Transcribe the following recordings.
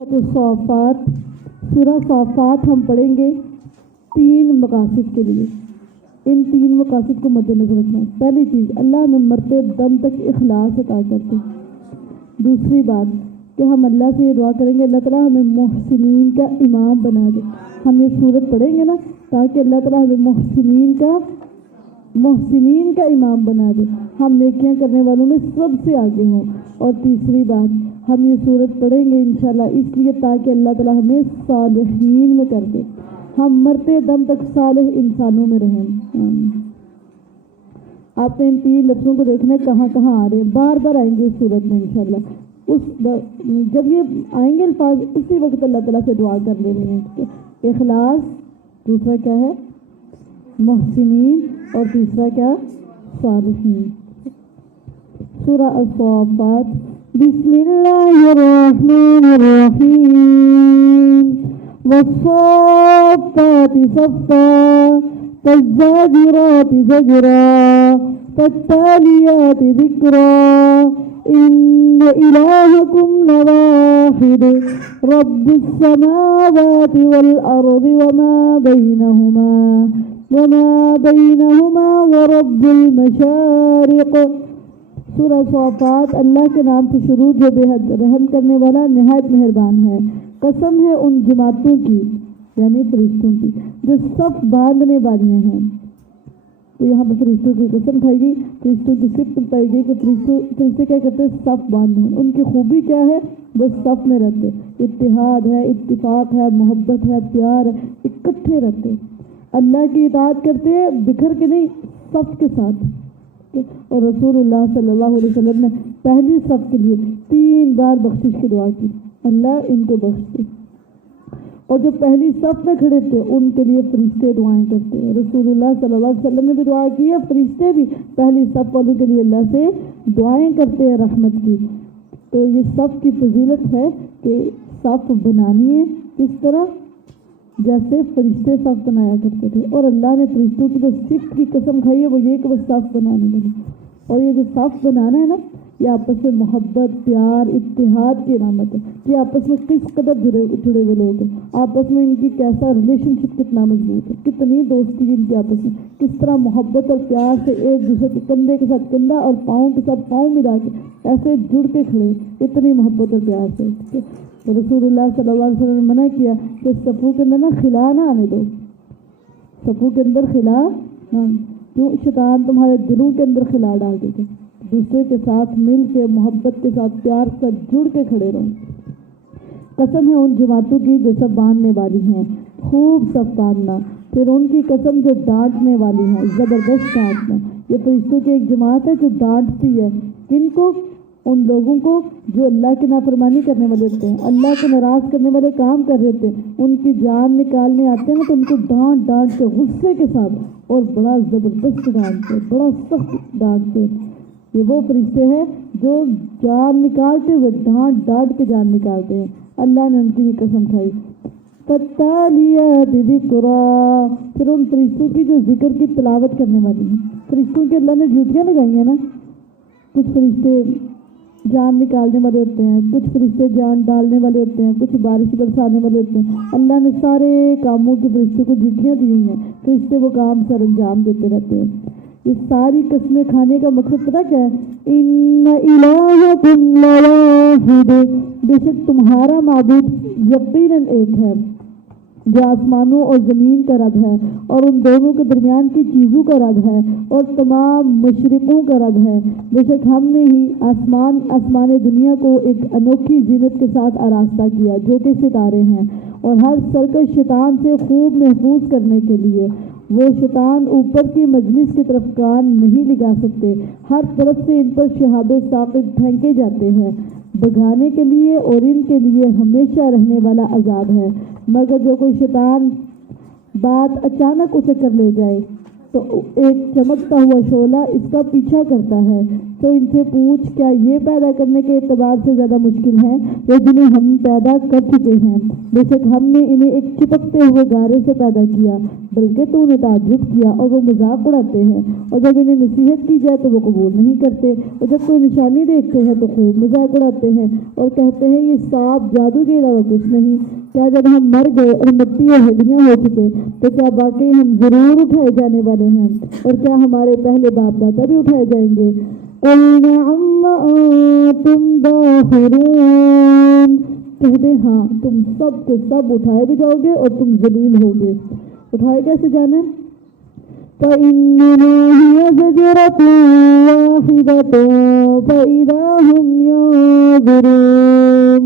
صافات سورہ صافات ہم پڑھیں گے 3 مقاصد کے لیے۔ ان 3 مقاصد کو مد نظر رکھنا ہے۔ پہلی چیز، اللہ ہمیں مرتے دم تک اخلاص عطا کرتے۔ دوسری بات کہ ہم اللہ سے یہ دعا کریں گے اللہ تعالیٰ ہمیں محسنین کا امام بنا دے۔ ہم یہ سورت پڑھیں گے نا تاکہ اللہ تعالیٰ ہمیں محسنین کا امام بنا دے، ہم نیکیاں کرنے والوں میں سب سے آگے ہوں۔ اور تیسری بات، ہم یہ سورت پڑھیں گے انشاءاللہ اس لیے تاکہ اللہ تعالیٰ ہمیں صالحین میں کر دے، ہم مرتے دم تک صالح انسانوں میں رہیں۔ آپ نے ان 3 لفظوں کو دیکھنا ہے کہاں کہاں آ رہے ہیں، بار بار آئیں گے اس سورت میں انشاءاللہ۔ جب یہ آئیں گے الفاظ اسی وقت اللہ تعالیٰ سے دعا کر لینی ہے۔ اخلاص، دوسرا کیا ہے محسنین، اور تیسرا کیا صالحین۔ سورہ الصافات، بسم اللہ الرحمن الرحیم، والصافات صفا، فالزاجرات زجرا، فالتالیات ذکرا، ان الہکم لواحد رب السماوات والارض وما بینہما ورب المشارق۔ سورہ صافات اللہ کے نام سے شروع جو بے حد رحم کرنے والا نہایت مہربان ہے۔ قسم ہے ان جماعتوں کی یعنی فرشتوں کی جو صف باندھنے والی ہیں۔ تو یہاں پر فرشتوں کی قسم کھائی گئی، فرشتوں کی صفت بتائی گئی کہ فرشتے کیا کرتے ہیں، صف باندھنے۔ ان کی خوبی کیا ہے، وہ صف میں رہتے، اتحاد ہے، اتفاق ہے، محبت ہے، پیار ہے، اکٹھے رہتے، اللہ کی اطاعت کرتے ہیں بکھر کے نہیں، صف کے ساتھ۔ اور رسول اللہ صلی اللہ علیہ وسلم نے پہلی صف کے لیے 3 بار بخشش کی دعا کی، اللہ ان کو بخش دے۔ اور جو پہلی صف میں کھڑے تھے ان کے لیے فرشتے دعائیں کرتے ہیں۔ رسول اللہ صلی اللہ علیہ وسلم نے بھی دعا کی ہے، فرشتے بھی پہلی صف والوں کے لیے اللہ سے دعائیں کرتے ہیں رحمت کی۔ تو یہ صف کی فضیلت ہے کہ صف بنانی ہے کس طرح، جیسے فرشتے صف بنایا کرتے تھے۔ اور اللہ نے فرشتوں کی جو صفت کی قسم کھائی ہے وہ یہ کہ وہ صف بنانے والے۔ اور یہ جو صف بنانا ہے نا، یہ آپس میں محبت، پیار، اتحاد کی علامت ہے کہ آپس میں کس قدر جڑے ہوئے لوگ ہیں، آپس میں ان کی کیسا ریلیشن شپ کتنا مضبوط ہے، کتنی دوستی ان کے آپس میں، کس طرح محبت اور پیار سے ایک دوسرے کے کندھے کے ساتھ کندھا اور پاؤں کے ساتھ پاؤں ملا کے ایسے جڑ کے کھڑے، اتنی محبت اور پیار سے۔ تو رسول اللہ صلی اللہ علیہ وسلم نے منع کیا کہ صفوں کے اندر نا خلا نہ آنے دو، صفوں کے اندر خلا نہ، کیوں شیطان تمہارے دلوں کے اندر خلا ڈال دیتے۔ دوسرے کے ساتھ مل کے محبت کے ساتھ پیار سے جڑ کے کھڑے رہو۔ قسم ہے ان جماعتوں کی جو سب باندھنے والی ہیں، خوب سب باندھنا۔ پھر ان کی قسم جو ڈانٹنے والی ہے، زبردست ڈانٹنا۔ یہ فرشتوں کی ایک جماعت ہے جو ڈانٹتی ہے، کن کو، ان لوگوں کو جو اللہ کی نافرمانی کرنے والے ہوتے ہیں، اللہ کو ناراض کرنے والے کام کر رہے ہوتے ہیں، ان کی جان نکالنے آتے ہیں نا تو ان کو ڈانٹ ڈانٹ کے غصے کے ساتھ اور بڑا زبردست ڈانٹتے، بڑا سخت ڈانٹتے۔ یہ وہ فرشتے ہیں جو جان نکالتے ہوئے ڈانٹ ڈانٹ کے جان نکالتے ہیں۔ اللہ نے ان کی بھی قسم کھائی۔ فالتالیات ذکرا، پھر ان فرشتوں کی جو ذکر کی تلاوت کرنے والی ہیں۔ فرشتوں کی اللہ نے ڈیوٹیاں لگائی ہیں نا، کچھ فرشتے جان نکالنے والے ہوتے ہیں، کچھ فرشتے جان ڈالنے والے ہوتے ہیں، کچھ بارش برسانے والے ہوتے ہیں۔ اللہ نے سارے کاموں کے فرشتوں کو ڈیوٹیاں دی ہوئی ہیں، فرشتے وہ کام سر انجام دیتے رہتے ہیں۔ یہ ساری قسمیں کھانے کا مقصد پتہ کیا ہے، ان الہکم لواحد، بے شک تمہارا معبود یقیناً ایک ہے جو آسمانوں اور زمین کا رب ہے اور ان دونوں کے درمیان کی چیزوں کا رب ہے اور تمام مشرقوں کا رب ہے۔ بے شک ہم نے ہی آسمان دنیا کو ایک انوکھی زینت کے ساتھ آراستہ کیا جو کہ ستارے ہیں، اور ہر سرکش شیطان سے خوب محفوظ کرنے کے لیے وہ شیطان اوپر کی مجلس کی طرف کان نہیں لگا سکتے، ہر طرف سے ان پر شہاب ثاقب پھینکے جاتے ہیں، بھگانے کے لیے اور ان کے لیے ہمیشہ رہنے والا عذاب ہے۔ مگر جو کوئی شیطان بات اچانک اسے کر لے جائے تو ایک چمکتا ہوا شعلہ اس کا پیچھا کرتا ہے. تو ان سے پوچھ کیا یہ پیدا کرنے کے اعتبار سے زیادہ مشکل ہے وہ جنہیں ہم پیدا کر چکے ہیں؟ بے شک ہم نے انہیں ایک چپکتے ہوئے گارے سے پیدا کیا بلکہ تو انہیں تعجب کیا اور وہ مذاق اڑاتے ہیں. اور جب انہیں نصیحت کی جائے تو وہ قبول نہیں کرتے اور جب کوئی نشانی دیکھتے ہیں تو خوب مذاق اڑاتے ہیں اور کہتے ہیں یہ سانپ جادو کے علاوہ کچھ نہیں. کیا جب ہم مر گئے اور مٹی اور ہڈیاں ہو چکے تو کیا باقی ہم ضرور اٹھائے جانے والے ہیں؟ اور کیا ہمارے پہلے باپ دادا بھی اٹھائے جائیں گے؟ قل نعم وانتم داخرون، کہہ دیں ہاں تم سب کے سب اٹھائے بھی جاؤ گے اور تم ذلیل ہوگے. اٹھائے کیسے جانا؟ فَإِنَّمَا هِيَ زَجْرَةٌ وَاحِدَةٌ فَإِذَا هُمْ يَنظُرُونَ،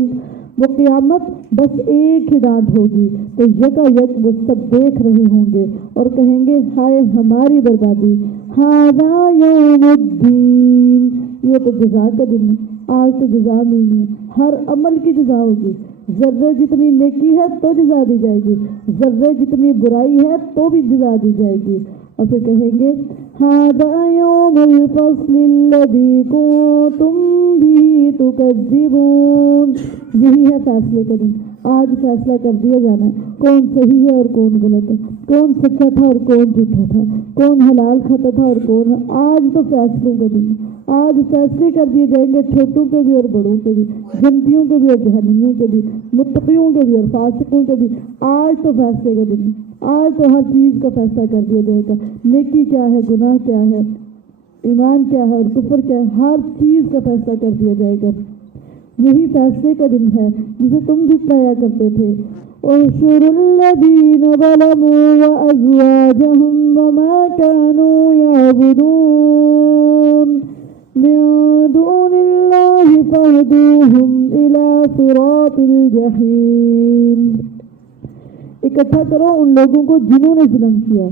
وہ قیامت بس ایک ہی ڈانٹ ہوگی تو یکا یک وہ سب دیکھ رہے ہوں گے اور کہیں گے ہائے ہماری بربادی. ھذا یوم الدین، یہ تو جزا کا دن ہے، آج تو جزا ملنی ہے. ہر عمل کی جزا ہوگی. ذرے جتنی نیکی ہے تو جزا دی جائے گی، ذرے جتنی برائی ہے تو بھی جزا دی جائے گی. اور پھر کہیں گے ھذا یوم الفصل الذی کنتم بہ تکذبون، یہی ہے فیصلے کا دن. آج فیصلہ کر دیا جانا ہے کون صحیح ہے اور کون غلط ہے، کون سچا تھا اور کون جھوٹا تھا، کون حلال کھاتا تھا اور کون. آج تو فیصلوں کا دن ہے. آج فیصلے کر دیے جائیں گے چھوٹوں کے بھی اور بڑوں کے بھی، جنتیوں کے بھی اور جہنمیوں کے بھی، متقیوں کے بھی اور فاسقوں کے بھی. آج تو فیصلے کا دن ہے. آج تو ہر چیز کا فیصلہ کر دیا جائے گا. نیکی کیا ہے، گناہ کیا ہے، ایمان کیا ہے اور کفر کیا ہے، ہر چیز کا فیصلہ کر دیا جائے گا. یہی فیصلے کا دن ہے جسے تم جھٹلایا کرتے تھے. احشروا الذین ظلموا وازواجہم وما كانوا يعبدون من دون اللہ فاہدوہم الى صراط الجحیم. اکٹھا کرو ان لوگوں کو جنہوں نے ظلم کیا،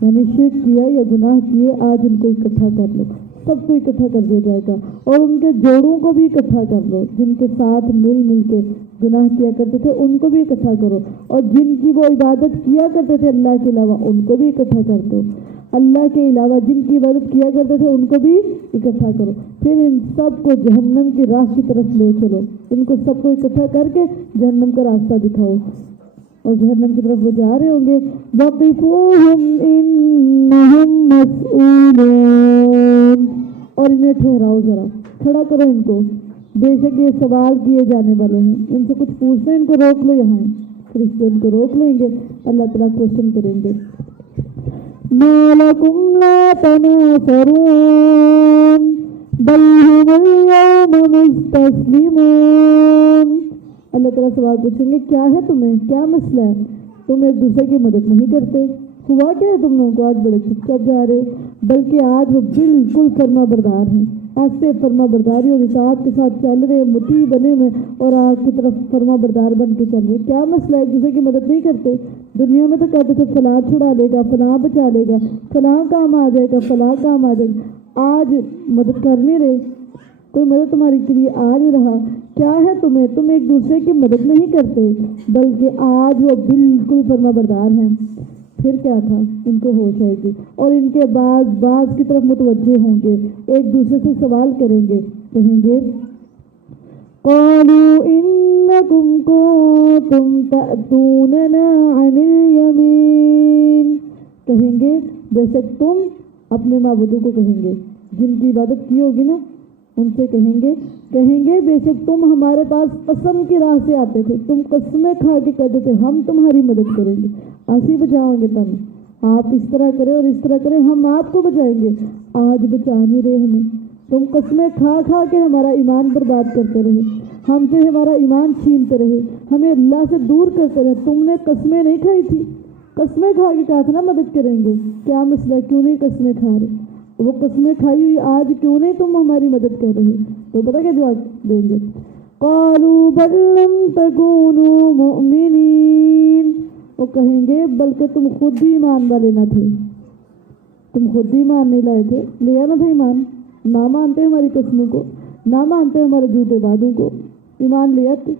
یعنی شرک کیا یا گناہ کیے. آج ان کو اکٹھا کر لو، سب کو اکٹھا کر دیا جائے گا. اور ان کے جوڑوں کو بھی اکٹھا کر لو، جن کے ساتھ مل مل کے گناہ کیا کرتے تھے ان کو بھی اکٹھا کرو. اور جن کی وہ عبادت کیا کرتے تھے اللہ کے علاوہ ان کو بھی اکٹھا کر دو. اللہ کے علاوہ جن کی عبادت کیا کرتے تھے ان کو بھی اکٹھا کرو. پھر ان سب کو جہنم کی راہ کی طرف لے چلو. ان کو سب کو اکٹھا کر کے جہنم کا راستہ دکھاؤ اور جہنم کی طرف وہ جا رہے ہوں گے. وَقِفُوهُمْ إِنَّهُمْ مَسْئُولُونَ، اور انہیں ٹھہراؤ، ذرا کھڑا کرو ان کو، بے شک یہ سوال کیے جانے والے ہیں. ان سے کچھ پوچھنا، ان کو روک لو. یہاں فرشتے ان کو روک لیں گے، اللہ تعالیٰ کوشچن کریں گے. مَا لَكُمْ لَا تَنَاصَرُونَ بَلْ هُمُ الْيَوْمَ مُسْتَسْلِمُونَ. اللہ تعالیٰ سوال پوچھیں گے کیا ہے تمہیں، کیا مسئلہ ہے، تم ایک دوسرے کی مدد نہیں کرتے، ہوا کیا ہے تم لوگوں کو آج بڑے چپ چپ جا رہے؟ بلکہ آج وہ بالکل فرما بردار ہیں، ایسے فرما برداری اور اطاعت کے ساتھ چل رہے، مطیع بنے ہوئے اور آگ کی طرف فرما بردار بن کے چل رہے. کیا مسئلہ ہے، ایک دوسرے کی مدد نہیں کرتے؟ دنیا میں تو کہتے تھے فلاں چھڑا لے گا، فلاں بچا لے گا، فلاں کام آ جائے گا، فلاں کام آ جائے گا. آج مدد کر نہیں رہے، کوئی مدد تمہاری کے لیے آ نہیں رہا. کیا ہے تمہیں، تم ایک دوسرے کی مدد نہیں کرتے، بلکہ آج وہ بالکل فرما بردار ہیں. پھر کیا تھا، ان کو ہوش آئے گی اور ان کے بعض کی طرف متوجہ ہوں گے، ایک دوسرے سے سوال کریں گے. کہیں گے قالوا انکم کنتم تأتوننا عن الیمین، کہیں گے بے شک تم اپنے معبودوں کو کہیں گے جن کی عبادت کی ہوگی نا، ان سے کہیں گے بے شک تم ہمارے پاس قسم کی راہ سے آتے تھے، تم قسمیں کھا کے کہتے تھے ہم تمہاری مدد کریں گے، ایسی بچاؤں گے تم، آپ اس طرح کریں اور اس طرح کریں ہم آپ کو بچائیں گے. آج بچا نہیں رہے ہمیں، تم قسمیں کھا کھا کے ہمارا ایمان برباد کرتے رہے، ہم سے ہمارا ایمان چھینتے رہے، ہمیں اللہ سے دور کرتے رہے. تم نے قسمیں نہیں کھائی تھی، قسمیں کھا کے کہا تھا نا مدد کریں گے. کیا مسئلہ، کیوں نہیں قسمیں کھا رہے؟ وہ قسمیں کھائی ہوئی آج کیوں نہیں تم ہماری مدد کر رہے؟ تو پتہ کیا جواب دیں گے؟ قالوا بل لم تكونوا مؤمنین، وہ کہیں گے بلکہ تم خود ہی ایمان والے نہ تھے، تم خود ہی ایمان نہیں لائے تھے، لیا نہ تھا ایمان، نہ مانتے ہماری قسموں کو، نہ مانتے ہمارے جھوٹے وعدوں کو، ایمان لیا تھے.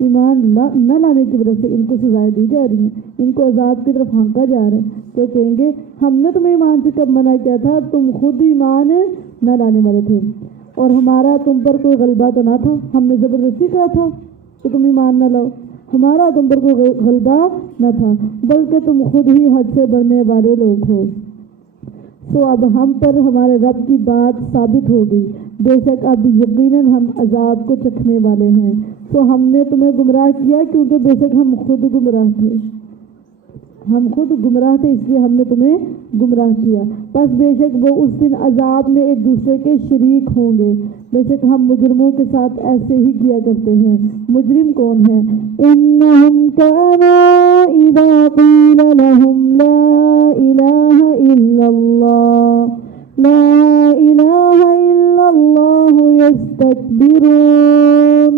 ایمان نہ لانے کی وجہ سے ان کو سزائیں دی جا رہی ہیں، ان کو عذاب کی طرف ہانکا جا رہا ہے کہ تو کہیں گے ہم نے تمہیں ایمان سے کب منع کیا تھا؟ تم خود ایمان نہ لانے والے تھے اور ہمارا تم پر کوئی غلبہ تو نہ تھا، ہم نے زبردستی کہا تھا کہ تم ایمان نہ لاؤ، ہمارا تم پر کوئی غلبہ نہ تھا، بلکہ تم خود ہی حد سے بڑھنے والے لوگ ہو۔ تو اب ہم پر ہمارے رب کی بات ثابت ہو گئی، بے شک اب یقیناً ہم عذاب کو چکھنے والے ہیں۔ تو ہم نے تمہیں گمراہ کیا کیونکہ بے شک ہم خود گمراہ تھے، ہم خود گمراہ تھے اس لیے ہم نے تمہیں گمراہ کیا، پس بے شک وہ اس دن عذاب میں ایک دوسرے کے شریک ہوں گے، بے شک ہم مجرموں کے ساتھ ایسے ہی کیا کرتے ہیں۔ مجرم کون ہے؟ انہم کانوا اذا قیل لہم لا الہ الا اللہ لا الہ الا اللہ یستکبرون،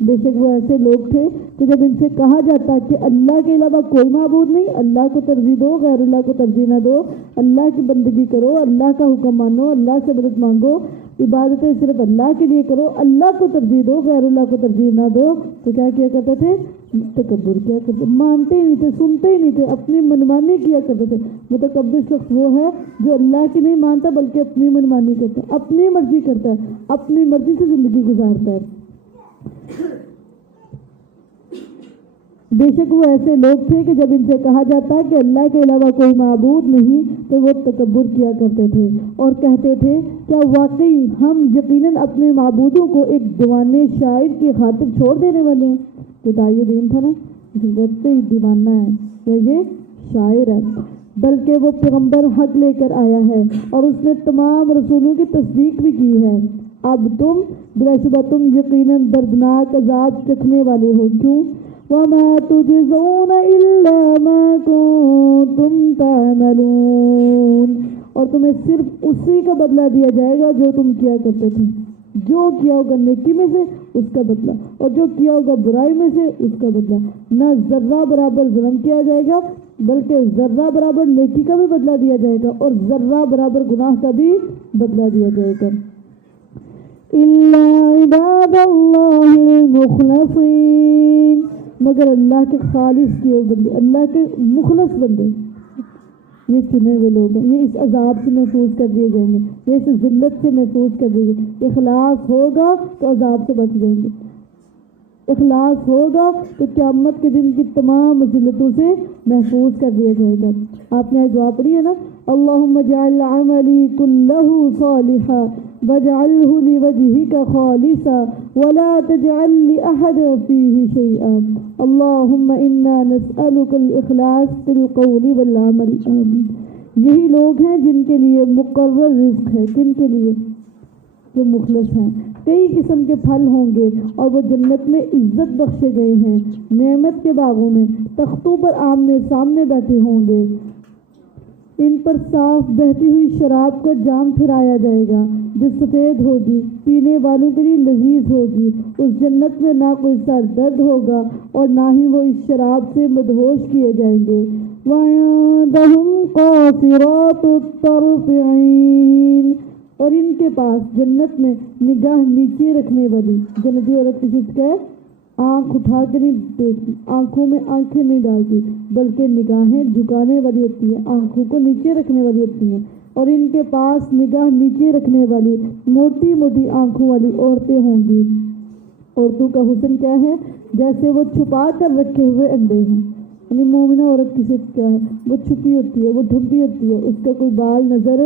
بے شک وہ ایسے لوگ تھے کہ جب ان سے کہا جاتا کہ اللہ کے علاوہ کوئی معبود نہیں، اللہ کو ترجیح دو، غیر اللہ کو ترجیح نہ دو، اللہ کی بندگی کرو، اللہ کا حکم مانو، اللہ سے مدد مانگو، عبادتیں صرف اللہ کے لیے کرو، اللہ کو ترجیح دو، غیر اللہ کو ترجیح نہ دو، تو کیا کیا کرتے تھے؟ تکبر کیا کرتے، مانتے ہی نہیں تھے، سنتے ہی نہیں تھے، اپنی منمانی کیا کرتے تھے۔ متکبر شخص وہ ہے جو اللہ کی نہیں مانتا بلکہ اپنی منمانی کرتا ہے، اپنی مرضی کرتا ہے، اپنی مرضی سے زندگی گزارتا ہے۔ بے شک وہ ایسے لوگ تھے کہ جب ان سے کہا جاتا کہ اللہ کے علاوہ کوئی معبود نہیں تو وہ تکبر کیا کرتے تھے اور کہتے تھے کیا واقعی ہم یقیناً اپنے معبودوں کو ایک دیوانے شاعر کی خاطر چھوڑ دینے والے ہیں؟ تو دائی دین تھا نا، ویسے ہی دیوانہ ہے یا یہ شاعر ہے، بلکہ وہ پیغمبر حق لے کر آیا ہے اور اس نے تمام رسولوں کی تصدیق بھی کی ہے، اب تم بلا شبہ تم یقیناً دردناک عذاب چکھنے والے ہو۔ کیوں؟ وَمَا تُجْزَوْنَ إِلَّا مَا كُنتُمْ تَعْمَلُونَ، اور تمہیں صرف اسی کا بدلہ دیا جائے گا جو تم کیا کرتے تھے، جو کیا ہوگا نیکی میں سے اس کا بدلہ اور جو کیا ہوگا برائی میں سے اس کا بدلہ، نہ ذرہ برابر ظلم کیا جائے گا بلکہ ذرہ برابر نیکی کا بھی بدلہ دیا جائے گا اور ذرہ برابر گناہ کا بھی بدلہ دیا جائے گا۔ إِلَّا عِبَادَ اللَّهِ الْمُخْلَصِينَ، مگر اللہ کے خالص کیے بندے، اللہ کے مخلص بندے، یہ چنے ہوئے لوگ ہیں، یہ اس عذاب سے محفوظ کر دیے جائیں گے، یہ اس ذلت سے محفوظ کر دیے جائیں گے۔ اخلاص ہوگا تو عذاب سے بچ جائیں گے، اخلاص ہوگا تو قیامت کے دن کی تمام ذلتوں سے محفوظ کر دیا جائے گا۔ آپ نے دعا پڑھی ہے نا، اللہم اجعل عملی کلہ صالحا واجعلہ لوجہک خالصا ولا تجعل لأحد فیہ شیئا، اللہم انا نسألک الاخلاص فی القول والعمل، آمین۔ یہی لوگ ہیں جن کے لیے مقرر رزق ہے، کن کے لیے؟ جو مخلص ہیں، کئی قسم کے پھل ہوں گے اور وہ جنت میں عزت بخشے گئے ہیں، نعمت کے باغوں میں تختوں پر آمنے سامنے بیٹھے ہوں گے، ان پر صاف بہتی ہوئی شراب کا جام پھرایا جائے گا جو سفید ہوگی، پینے والوں کے لیے لذیذ ہوگی، اس جنت میں نہ کوئی سر درد ہوگا اور نہ ہی وہ اس شراب سے مدہوش کیے جائیں گے۔ وَعِندَهُمْ قَاصِرَاتُ الطَّرْفِ عِينٌ، اور ان کے پاس جنت میں نگاہ نیچے رکھنے والی، جنتی عورت کسی سے آنکھ اٹھا کے نہیں دیکھتی، آنکھوں میں آنکھیں نہیں ڈالتی بلکہ نگاہیں جھکانے والی ہوتی ہیں، آنکھوں کو نیچے رکھنے والی ہوتی ہیں، اور ان کے پاس نگاہ نیچے رکھنے والی موٹی موٹی آنکھوں والی عورتیں ہوں گی۔ عورتوں کا حسن کیا ہے؟ جیسے وہ چھپا کر رکھے ہوئے انڈے ہیں، یعنی مومنہ عورت کی صفت کیا ہے؟ وہ چھپی ہوتی ہے، وہ ڈھکی ہوتی ہے، اس کا کوئی بال نظر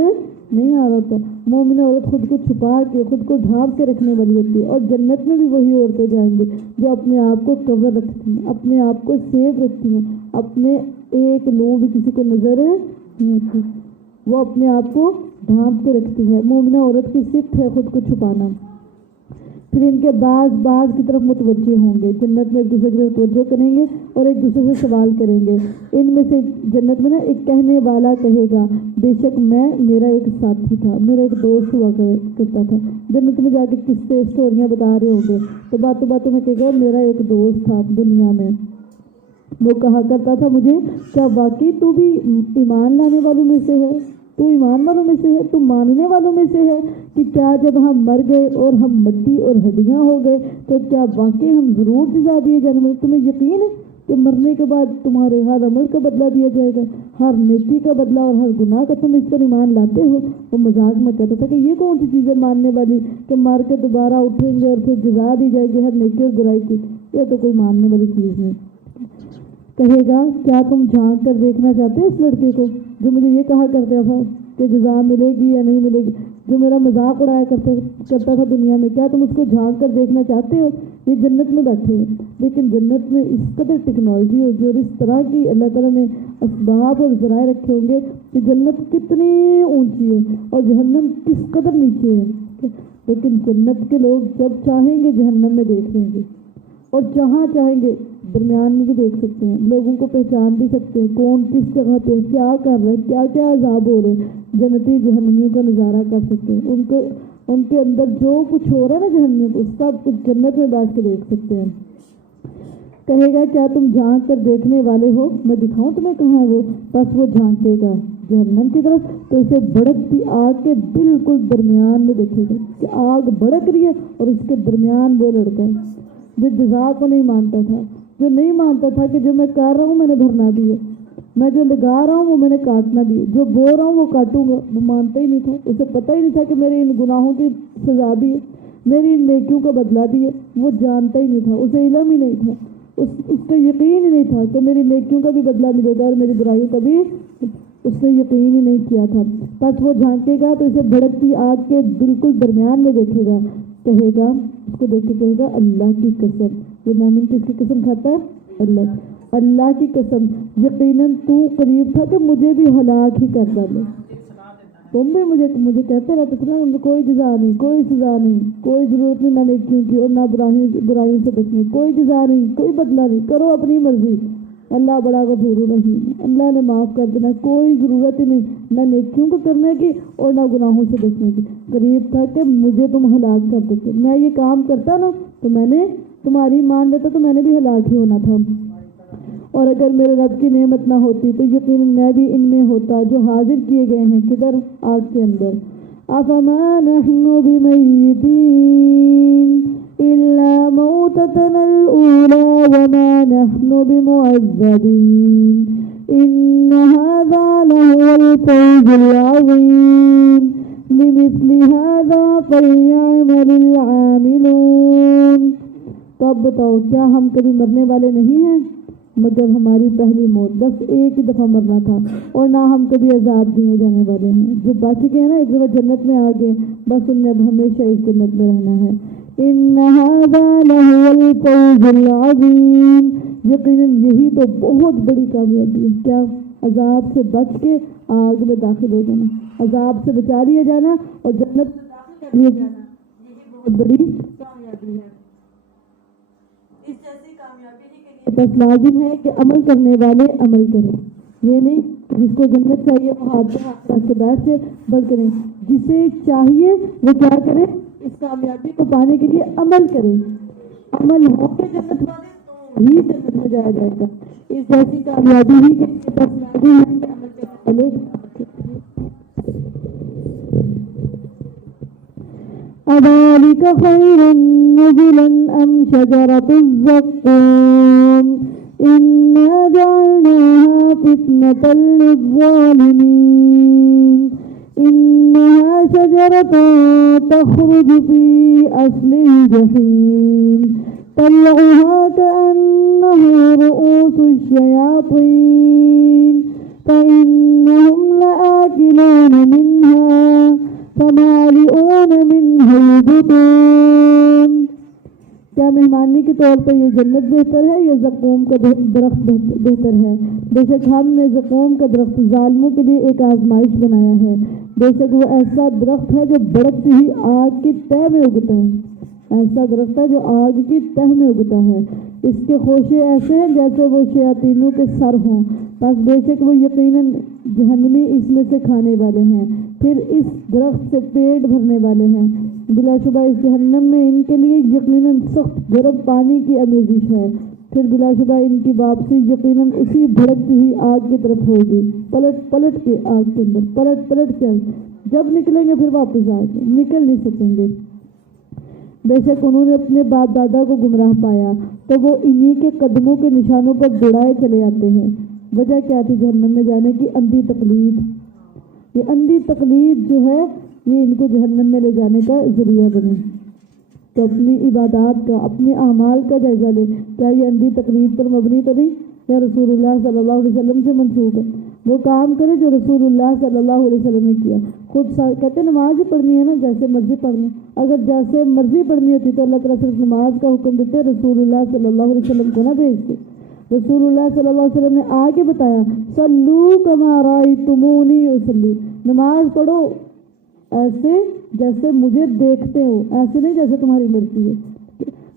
نہیں آ رہا تھا۔ مومنہ عورت خود کو چھپا کے خود کو ڈھانپ کے رکھنے والی ہوتی ہے، اور جنت میں بھی وہی عورتیں جائیں گے جو اپنے آپ کو کور رکھتی ہیں، اپنے آپ کو سیف رکھتی ہیں، اپنے ایک لو بھی کسی کو نظر نہیں آتی، وہ اپنے آپ کو ڈھانپ کے رکھتی ہے۔ مومنہ عورت کی صفت ہے خود کو چھپانا۔ پھر ان کے بعض کی طرف متوجہ ہوں گے، جنت میں ایک دوسرے کی طرف توجہ کریں گے اور ایک دوسرے سے سوال کریں گے۔ ان میں سے جنت میں نا ایک کہنے والا کہے گا بے شک میرا ایک ساتھی تھا، میرا ایک دوست ہوا کرتا تھا۔ جنت میں جا کے قصے اسٹوریاں بتا رہے ہوں گے تو باتوں میں کہے گا میرا ایک دوست تھا دنیا میں، وہ کہا کرتا تھا مجھے کیا واقعی تو بھی ایمان لانے والوں میں سے ہے، تو ایمان والوں میں سے ہے، تو ماننے والوں میں سے ہے کہ کیا جب ہم مر گئے اور ہم مٹی اور ہڈیاں ہو گئے تو کیا واقعی ہم ضرور جزا دیے جانے والے، تمہیں یقین ہے کہ مرنے کے بعد تمہارے ہر عمل کا بدلہ دیا جائے گا، ہر نیکی کا بدلہ اور ہر گناہ کا، تم اس پر ایمان لاتے ہو؟ وہ مذاق میں کہتا تھا کہ یہ کون سی چیزیں ماننے والی کہ مار کے دوبارہ اٹھیں گے اور پھر جزا دی جائے گی ہر نیکی اور برائی کی، یہ تو کوئی ماننے والی چیز نہیں۔ کہے گا کیا تم جھانک کر دیکھنا چاہتے ہو اس لڑکے کو جو مجھے یہ کہا کرتا تھا کہ جزا ملے گی یا نہیں ملے گی، جو میرا مذاق اڑایا کرتا تھا دنیا میں، کیا تم اس کو جھانک کر دیکھنا چاہتے ہو؟ یہ جنت میں بیٹھے ہیں، لیکن جنت میں اس قدر ٹیکنالوجی ہوگی اور اس طرح کی اللہ تعالیٰ نے اسباب اور ذرائع رکھے ہوں گے کہ جنت کتنی اونچی ہے اور جہنم کس قدر نیچے ہے، لیکن جنت کے لوگ جب چاہیں گے جہنم میں دیکھ لیں گے اور جہاں چاہیں گے درمیان میں بھی دیکھ سکتے ہیں، لوگوں کو پہچان بھی سکتے ہیں کون کس جگہ پہ کیا کر رہا ہے، کیا کیا عذاب ہو رہے ہیں، جنتی جہنمیوں کا نظارہ کر سکتے ہیں، ان کے اندر جو کچھ ہو رہا ہے نا جہنم کو سب کچھ جنت میں بیٹھ کے دیکھ سکتے ہیں۔ کہے گا کیا تم جھانک کر دیکھنے والے ہو، میں دکھاؤں تمہیں کہاں ہے وہ؟ بس وہ جھانکے گا جہنم کی طرف تو اسے بھڑکتی آگ کے بالکل درمیان میں دیکھے گا کہ آگ بھڑک رہی ہے اور اس کے درمیان وہ لڑکا ہے جو جزا کو نہیں مانتا تھا، جو نہیں مانتا تھا کہ جو میں کر رہا ہوں میں نے بھرنا بھی ہے، میں جو لگا رہا ہوں وہ میں نے کاٹنا بھی ہے، جو بو رہا ہوں وہ کاٹوں گا، وہ مانتا ہی نہیں تھا، اسے پتہ ہی نہیں تھا کہ میرے ان گناہوں کی سزا بھی ہے، میری ان نیکیوں کا بدلہ بھی ہے، وہ جانتا ہی نہیں تھا، اسے علم ہی نہیں تھا، اس کا یقین ہی نہیں تھا کہ میری نیکیوں کا بھی بدلہ ملے گا اور میری برائیوں کا بھی، اس نے یقین ہی نہیں کیا تھا۔ بس وہ جھانکے گا تو اسے بھڑکتی آگ کے بالکل درمیان میں دیکھے گا، کہے گا اس کو دیکھ کے کہے گا اللہ کی قسم، یہ مومن کس کی قسم کھاتا ہے؟ اللہ کی قسم، یقیناً تو قریب تھا کہ مجھے بھی ہلاک ہی کر ڈالے، تم بھی مجھے کہتے رہتے تھے نا کوئی جزا نہیں، کوئی سزا نہیں، کوئی ضرورت نہیں نہ نیکیوں کی اور نہ برائیوں سے بچنے، کوئی جزا نہیں، کوئی بدلہ نہیں، کرو اپنی مرضی، اللہ بڑا غفور رحیم، اللہ نے معاف کر دینا، کوئی ضرورت ہی نہیں نہ نیکیوں کو کرنے کی اور نہ گناہوں سے بچنے کی۔ قریب تھا کہ مجھے تم ہلاک کر دیتے، میں یہ کام کرتا نا تو میں نے تمہاری مان لیتا تو میں نے بھی ہلاک ہی ہونا تھا، اور اگر میرے رب کی نعمت نہ ہوتی تو یقیناً میں بھی ان میں ہوتا جو حاضر کیے گئے ہیں کدھر؟ آگ کے اندر۔ افما نحن بمیتین الا موتتنا الاولى وما نحن بمعذبین ان هذا لهو الفوز العظیم لمثل هذا فليعمل العاملون۔ تو اب بتاؤ کیا ہم کبھی مرنے والے نہیں ہیں؟ مگر ہماری پہلی موت بس ایک ہی دفعہ مرنا تھا، اور نہ ہم کبھی عذاب دیے جانے والے ہیں۔ جو بچ گئے ہیں نا ایک دفعہ جنت میں آ گئے، بس ان نے اب ہمیشہ اس جنت میں رہنا ہے۔ ان هذا لهو الفوز العظیم، یقیناً یہی تو بہت بڑی کامیابی ہے، کیا؟ عذاب سے بچ کے آگ میں داخل ہو جانا، عذاب سے بچا لیا جانا اور جنت میں داخل کر لیا جانا، یہی بہت بڑی کامیابی ہے۔ اس جیسی کامیابی کے لیے بس لازم ہے کہ عمل کرنے والے عمل کریں، یہ نہیں جس کو جنت چاہیے وہ ہاتھ پہ ہاتھ رکھ کے بیٹھ جائے، بلکہ نہیں جسے چاہیے وہ کیا کرے؟ اس کامیابی کو پانے کے لیے عمل کرے، عمل ہو کے جنت والے تو ہی جنت میں جایا جائے گا۔ اس جیسی کامیابی ہی کے لیے بس لازم ہے کہ عمل کرنے والے أذلك خير نزلا أم شجرة الزقوم إنا جعلناها فتنة للظالمين إنها شجرة تخرج في أصل الجحيم طلعها كأنه رؤوس الشياطين فإنهم لآكلون منها فمالئون منها البطون۔ کیا مہمانی کے طور پر یہ جنت بہتر ہے یا زقوم کا درخت بہتر ہے؟ بے شک ہم نے زقوم کا درخت ظالموں کے لیے ایک آزمائش بنایا ہے، بے شک وہ ایسا درخت ہے جو بڑکتی ہوئی آگ کی تہ میں اگتا ہے، ایسا درخت ہے جو آگ کی تہ میں اگتا ہے، اس کے خوشے ایسے ہیں جیسے وہ شیاطینوں کے سر ہوں، بس بے شک وہ یقیناً جہنمی اس میں سے کھانے والے ہیں، پھر اس درخت سے پیٹ بھرنے والے ہیں، بلا شبہ اس جہنم میں ان کے لیے یقیناً سخت گرم پانی کی آمیزش ہے، پھر بلا شبہ ان کی واپسی یقیناً اسی بھڑکتی ہوئی آگ کی طرف ہوگی، پلٹ پلٹ کے آگ کے اندر پلٹ پلٹ کے، جب نکلیں گے پھر واپس آئیں گے، نکل نہیں سکیں گے۔ بے شک انہوں نے اپنے باپ دادا کو گمراہ پایا تو وہ انہی کے قدموں کے نشانوں پر دوڑائے چلے آتے ہیں۔ وجہ کیا تھی جہنم میں جانے کی؟ اندھی تقلید۔ یہ اندھی تقلید جو ہے یہ ان کو جہنم میں لے جانے کا ذریعہ بنے۔ تو اپنی عبادات کا، اپنے اعمال کا جائزہ لے، کیا یہ اندھی تقلید پر مبنی تو نہیں یا رسول اللہ صلی اللہ علیہ وسلم سے منسوخ ہے؟ وہ کام کرے جو رسول اللہ صلی اللہ علیہ وسلم نے کیا۔ خود کہتے ہیں نماز ہی پڑھنی ہے نا جیسے مرضی پڑھنی، اگر جیسے مرضی پڑھنی ہوتی تو اللہ تعالیٰ صرف نماز کا حکم دیتے، رسول اللہ صلی اللہ علیہ وسلم کو نہ بھیجتے۔ رسول اللہ صلی اللہ علیہ وسلم نے آگے بتایا صلو کما رأیتمونی اصلی، نماز پڑھو ایسے جیسے مجھے دیکھتے ہو، ایسے نہیں جیسے تمہاری مرضی ہے۔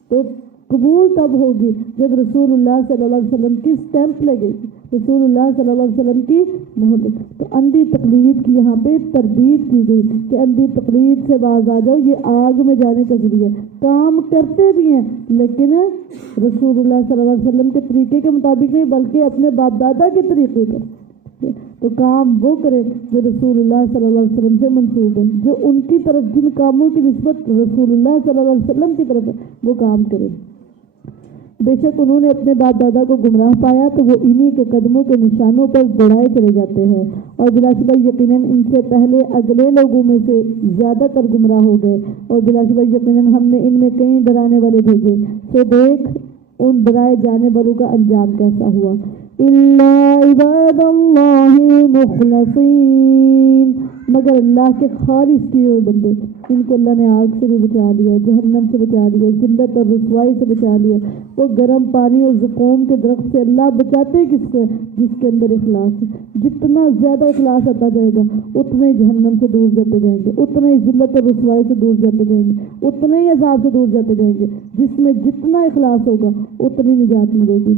تو قبول تب ہوگی جب رسول اللہ صلی اللہ علیہ وسلم کی سٹیمپ لگے گی، رسول اللہ صلی اللہ علیہ وسلم کی مہر لگے۔ تو اندھی تقلید کی یہاں پہ تردید کی گئی کہ اندھی تقلید سے باز آ جاؤ، یہ آگ میں جانے کا ذریعہ۔ کام کرتے بھی ہیں لیکن رسول اللہ صلی اللہ علیہ وسلم کے طریقے کے مطابق نہیں بلکہ اپنے باپ دادا کے طریقے کا۔ تو کام وہ کرے جو رسول اللہ صلی اللہ علیہ وسلم سے منسوب ہے، جو ان کی طرف جن کاموں کی نسبت رسول اللہ صلی اللہ علیہ وسلم کی طرف ہے وہ کام کرے۔ بے شک انہوں نے اپنے باپ دادا کو گمراہ پایا تو وہ انہی کے قدموں کے نشانوں پر دوڑائے چلے جاتے ہیں، اور بلا شبہ یقیناً ان سے پہلے اگلے لوگوں میں سے زیادہ تر گمراہ ہو گئے، اور بلا شبہ یقیناً ہم نے ان میں کئی ڈرانے والے بھیجے، تو دیکھ ان ڈرائے جانے والوں کا انجام کیسا ہوا۔ الا عباد اللہ مخلصین، مگر اللہ کے خالص کیے ہوئے بندے، ان کو اللہ نے آگ سے بھی بچا لیا، جہنم سے بچا لیا، ذلت اور رسوائی سے بچا لیا۔ وہ گرم پانی اور زقوم کے درخت سے اللہ بچاتے کس کو ہے؟ جس کے اندر اخلاص ہے۔ جتنا زیادہ اخلاص آتا جائے گا اتنے جہنم سے دور جاتے جائیں گے، اتنے ہی ذلت اور رسوائی سے دور جاتے جائیں گے، اتنے ہی عذاب سے دور جاتے جائیں گے۔ جس میں جتنا اخلاص ہوگا اتنی نجات ملے گی۔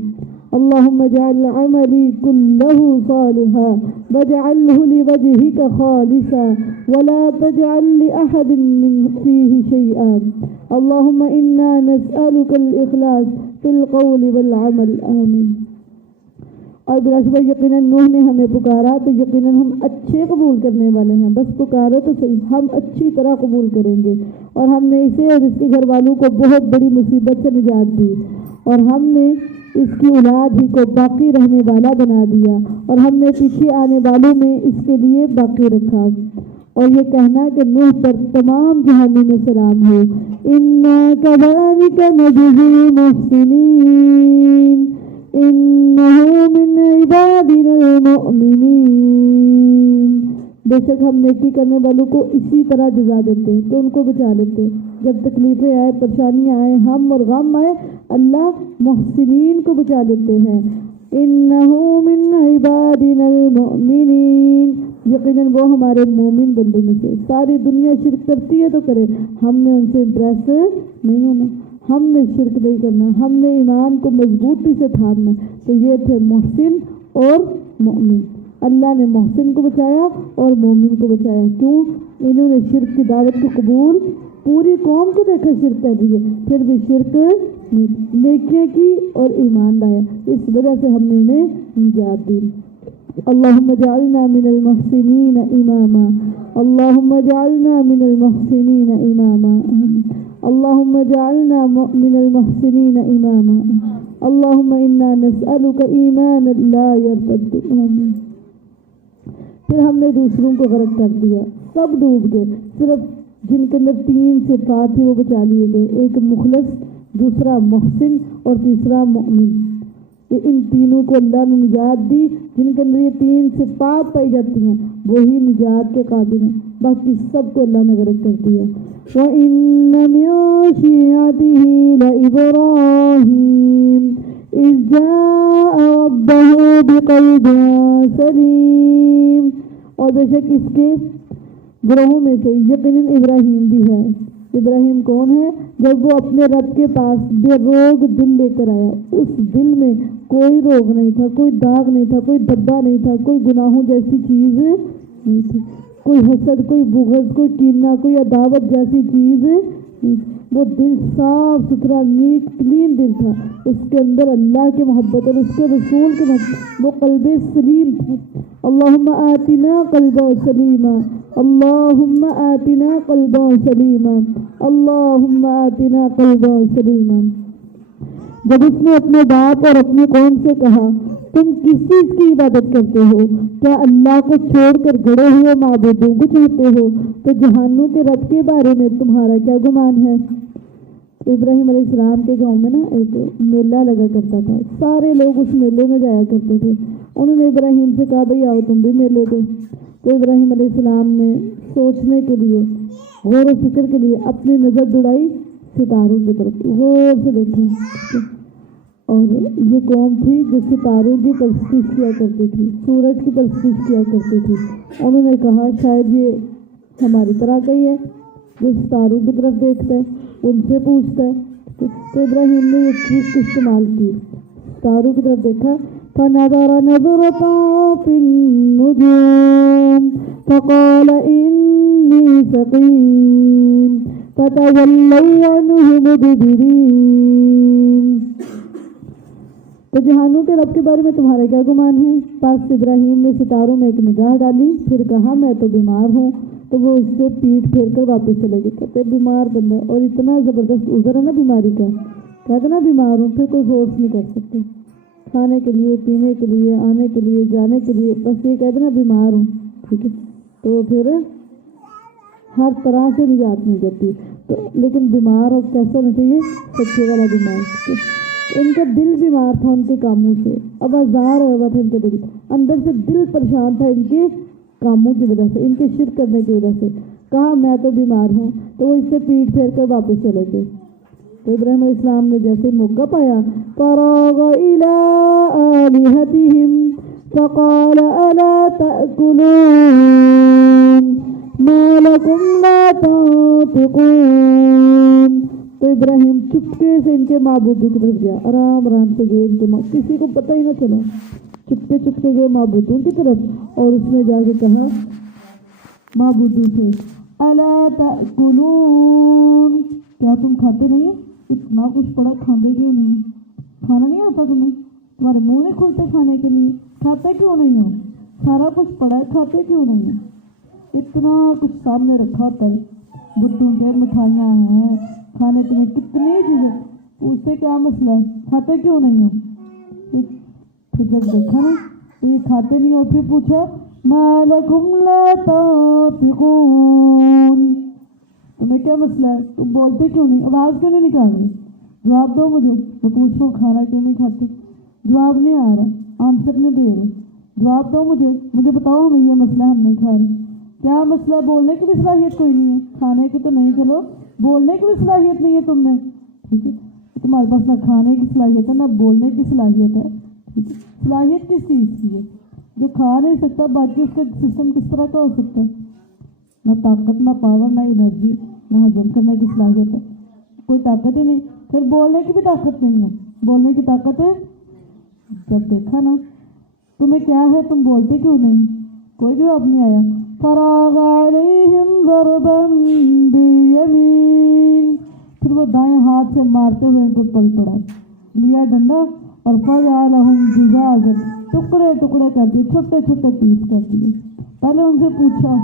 اللهم اجعل عملي كله صالحا واجعله لوجهك خالصا ولا تجعل لأحد من فيه شيئا اللهم إنا نسألك الإخلاص في القول والعمل آمين۔ اور بلا شبہ یقیناً نوح نے ہمیں پکارا تو یقیناً ہم اچھے قبول کرنے والے ہیں، بس پکارو تو صحیح، ہم اچھی طرح قبول کریں گے۔ اور ہم نے اسے اور اس کے گھر والوں کو بہت بڑی مصیبت سے نجات دی، اور ہم نے اس کی اولاد ہی کو باقی رہنے والا بنا دیا، اور ہم نے پیچھے آنے والوں میں اس کے لیے باقی رکھا۔ اور یہ کہنا کہ نوح پر تمام جہانوں میں سلام ہو۔ اِنَّا كَذَلِكَ نَجْزِي الْمُحْسِنِينَ إِنَّهُ مِنْ عِبَادِنَا الْمُؤْمِنِينَ، بے شک ہم نیکی کرنے والوں کو اسی طرح جزا دیتے ہیں، تو ان کو بچا لیتے ہیں۔ جب تکلیفیں آئے، پریشانیاں آئے، ہم اور غم آئے، اللہ محسنین کو بچا لیتے ہیں۔ إِنَّهُ مِنْ عِبَادِنَا الْمُؤْمِنِينَ، یقیناً وہ ہمارے مومن بندوں میں سے۔ ساری دنیا شرک کرتی ہے تو کرے، ہم نے ان سے امپریس نہیں ہونا، ہم نے شرک نہیں کرنا، ہم نے ایمان کو مضبوطی سے تھامنا۔ تو یہ تھے محسن اور مومن۔ اللہ نے محسن کو بچایا اور مومن کو بچایا، کیوں؟ انہوں نے شرک کی دعوت کو قبول، پوری قوم کو دیکھا شرک کر رہی ہے پھر بھی شرک نیکیاں کی اور ایمان لایا، اس وجہ سے ہم نے انہیں نجات دی۔ اللهم اجعلنا من المحسنين اماما، اللهم اجعلنا من المحسنين اماما، اللهم اجعلنا من المحسنين اماما، اللهم انا نسألك ایمانا لا يرتد۔ پھر ہم نے دوسروں کو غرق کر دیا، سب ڈوب گئے، صرف جن کے اندر 3 صفات تھی وہ بچا لیے گئے، ایک مخلص، دوسرا محسن اور تیسرا مؤمن۔ ان تینوں کو اللہ نے نجات دی، جن کے اندر یہ 3 صفات پائی جاتی ہیں وہی نجات کے قابل ہیں، باقی سب کو اللہ نے غرق کر دیا۔ وَإِنَّ مِن شِيعَتِهِ لَإِبْرَاهِيمَ إِذْ جَاءَ رَبَّهُ بِقَلْبٍ سَلِيمٍ، اور بے شک اس کے گروہوں میں سے یقیناً ابراہیم بھی ہے۔ ابراہیم کون ہے؟ جب وہ اپنے رب کے پاس بے روگ دل لے کر آیا، اس دل میں کوئی روگ نہیں تھا، کوئی داغ نہیں تھا، کوئی دبا نہیں تھا، کوئی گناہوں جیسی چیز نہیں تھی، کوئی حسد، کوئی بغض، کوئی کینہ، کوئی عداوت جیسی چیز نہیں۔ وہ دل صاف ستھرا، نیٹ کلین دل تھا، اس کے اندر اللہ کی محبت اور اس کے رسول کی محبت، وہ قلب سلیم تھا۔ اللہم آتنا قلبا سلیما، اللہم آتنا قلبا سلیما۔ اللہم آتنا قلبا سلیما۔ جب اس نے اپنے باپ اور اپنی قوم سے کہا تم کس چیز کی عبادت کرتے ہو؟ کیا اللہ کو چھوڑ کر گڑے ہوئے معبودوں کو چاہتے ہو؟ تو جہانوں کے رب کے بارے میں تمہارا کیا گمان ہے؟ ابراہیم علیہ السلام کے گاؤں میں نا ایک میلہ لگا کرتا تھا، سارے لوگ اس میلے میں جایا کرتے تھے۔ انہوں نے ابراہیم سے کہا بھئی آؤ تم بھی میلے پہ۔ تو ابراہیم علیہ السلام نے سوچنے کے لیے، غور و فکر کے لیے اپنی نظر دوڑائی ستاروں کی طرف، غور سے دیکھا، اور یہ قوم تھی جو ستاروں کی پرستش کیا کرتی تھی، سورج کی پرستش کیا کرتی تھی۔ انہوں نے کہا شاید یہ ہماری طرح کا ہی ہے جو ستاروں کی طرف دیکھتا ہے، ان سے پوچھتا ہے۔ تو ابراہیم نے یہ چیز کو استعمال کی، ستاروں کی طرف دیکھا، فَنَظَرَ نَظْرَةً فِي النُّجُومِ فَقَالَ إِنِّي سَقِيمٌ فَتَوَلَّوْا عَنْهُ مُدْبِرِينَ۔ تو جہانوں کے رب کے بارے میں تمہارا کیا گمان ہے؟ پس ابراہیم نے ستاروں میں ایک نگاہ ڈالی، پھر کہا میں تو بیمار ہوں۔ تو وہ اس سے پیٹ پھیر کر واپس چلے گئے۔ کہتے بیمار بندہ اور اتنا زبردست عذر ہے نا بیماری کا، کہتے نا بیمار ہوں، پھر کوئی فورس نہیں کر سکتے کھانے کے لیے، پینے کے لیے، آنے کے لیے، جانے کے لیے، بس یہ کہتے نا بیمار ہوں، ٹھیک ہے، تو پھر ہر طرح سے نجات مل جاتی۔ تو لیکن بیمار ہو کیسا ہونا چاہیے؟ سچے والا بیمار۔ ان کا دل بیمار تھا ان کے کاموں سے، اب آزار ہوا تھا ان کا دل، اندر سے دل پریشان تھا ان کے کاموں کی وجہ سے، ان کے شرک کرنے کی وجہ سے۔ کہا میں تو بیمار ہوں، تو وہ اس سے پیٹ پھیر کر واپس چلے گئے۔ تو ابراہیم علیہ السلام نے جیسے موقع پایا، فَرَاغَ إِلَىٰ آلِهَتِهِمْ فَقَالَ أَلَا تَأْكُلُونَ مَا لَكُمْ لَا تَنطِقُونَ۔ تو ابراہیم چپکے سے ان کے معبودوں کی طرف گیا، آرام آرام سے گئے، ان کے کسی کو پتہ ہی نہ چلا، چپکے چپکے گئے معبودوں کی طرف، اور اس نے جا کے کہا معبودوں سے الا تأکلون، کیا تم کھاتے نہیں؟ اتنا کچھ پڑا کھانے کیوں نہیں؟ کھانا نہیں آتا تمہیں؟ تمہارے منہ نہیں کھلتے کھانے کے لیے؟ کھاتے کیوں نہیں ہو؟ سارا کچھ پڑا ہے، کھاتے کیوں نہیں ہو؟ اتنا کچھ سامنے رکھا ہوتا ہے، بدھوں کے مٹھائیاں ہیں، کھانے کے لیے کتنی چیزیں، اس سے کیا مسئلہ ہے؟ کھاتے کیوں نہیں ہو؟ پھر جب دیکھا نا تو یہ کھاتے نہیں ہو، پھر پوچھا ما لکم لا تنطقون، تمہیں کیا مسئلہ ہے؟ تم بولتے کیوں نہیں؟ آواز کیوں نہیں نکال رہے؟ جواب دو مجھے، میں پوچھ رہا ہوں کھانا کیوں نہیں کھاتے؟ جواب نہیں آ رہا، آنسر نہیں دے رہے، جواب دو مجھے بتاؤ ہمیں یہ مسئلہ ہم نہیں کھا رہے، کیا مسئلہ ہے؟ بولنے کی بھی صلاحیت کوئی نہیں ہے، کھانے کی تو نہیں، چلو بولنے کی بھی صلاحیت نہیں ہے تم میں، ٹھیک ہے، تمہارے پاس نہ کھانے کی صلاحیت ہے نہ بولنے کی صلاحیت ہے، ٹھیک ہے، صلاحیت کس چیز کی ہے؟ جو کھا نہیں سکتا باقی اس کا سسٹم کس طرح کا ہو سکتا ہے؟ نہ طاقت، نہ پاور، نہ انرجی، نہ ہضم کرنے کی صلاحیت ہے، کوئی طاقت ہی نہیں، پھر بولنے کی بھی طاقت نہیں ہے، بولنے کی طاقت ہے؟ جب دیکھا نا تمہیں کیا ہے، تم بولتے کیوں نہیں؟ کوئی جواب نہیں آیا۔ فراغ علیہم ضربا بالیمین، پھر وہ دائیں ہاتھ سے مارتے ہوئے ان پر پل پڑا، لیا ڈنڈا اور فجعلہم جزازا، ٹکڑے ٹکڑے کر دیے، چھوٹے چھوٹے پیس کر دیے۔ پہلے ان سے پوچھا،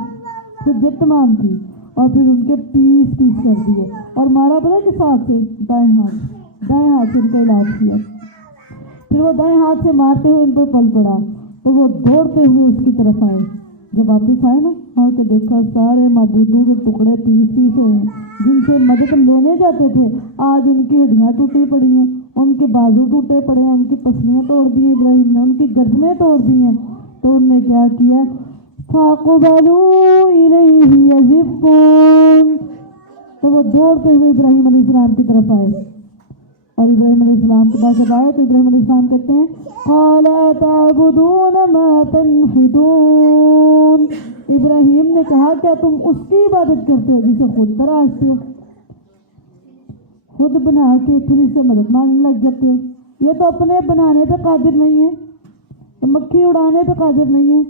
پھر جت مان کی، اور پھر ان کے پیس پیس کر دیے، اور مارا پتا کس ہاتھ سے؟ دائیں ہاتھ سے ان کا علاج کیا۔ پھر وہ دائیں ہاتھ سے مارتے ہوئے ان پر پل پڑا، تو وہ دوڑتے ہوئے اس کی طرف آئے۔ جب واپس آئے نا، آ کے دیکھا سارے معبودوں کے ٹکڑے پیس ہوئے ہیں، جن سے مدد لینے جاتے تھے آج ان کی ہڈیاں ٹوٹی پڑی ہیں، ان کے بازو ٹوٹے پڑے ہیں، ان کی پسلیاں توڑ دی ہیں ابراہیم نے، ان کی گردنیں توڑ دی ہیں۔ تو انہوں نے کیا کیا؟ فَأَقْبَلُوا إِلَيْهِ يَزِفُّونَ، تو وہ دوڑتے ہوئے ابراہیم علیہ السلام کی طرف آئے، اور ابراہیم علیہ السلام کے پاس جب آئے تو ابراہیم علیہ السلام کہتے ہیں قَالَ أَتَعْبُدُونَ مَا تَنْحِتُونَ، ابراہیم نے کہا کیا تم اس کی عبادت کرتے ہو جسے خود تراشتے ہو، خود بنا کے پھر اسے مدد مانگنے لگ جاتے ہو؟ یہ تو اپنے بنانے پہ قادر نہیں ہے، مکھی اڑانے پہ قادر نہیں ہے،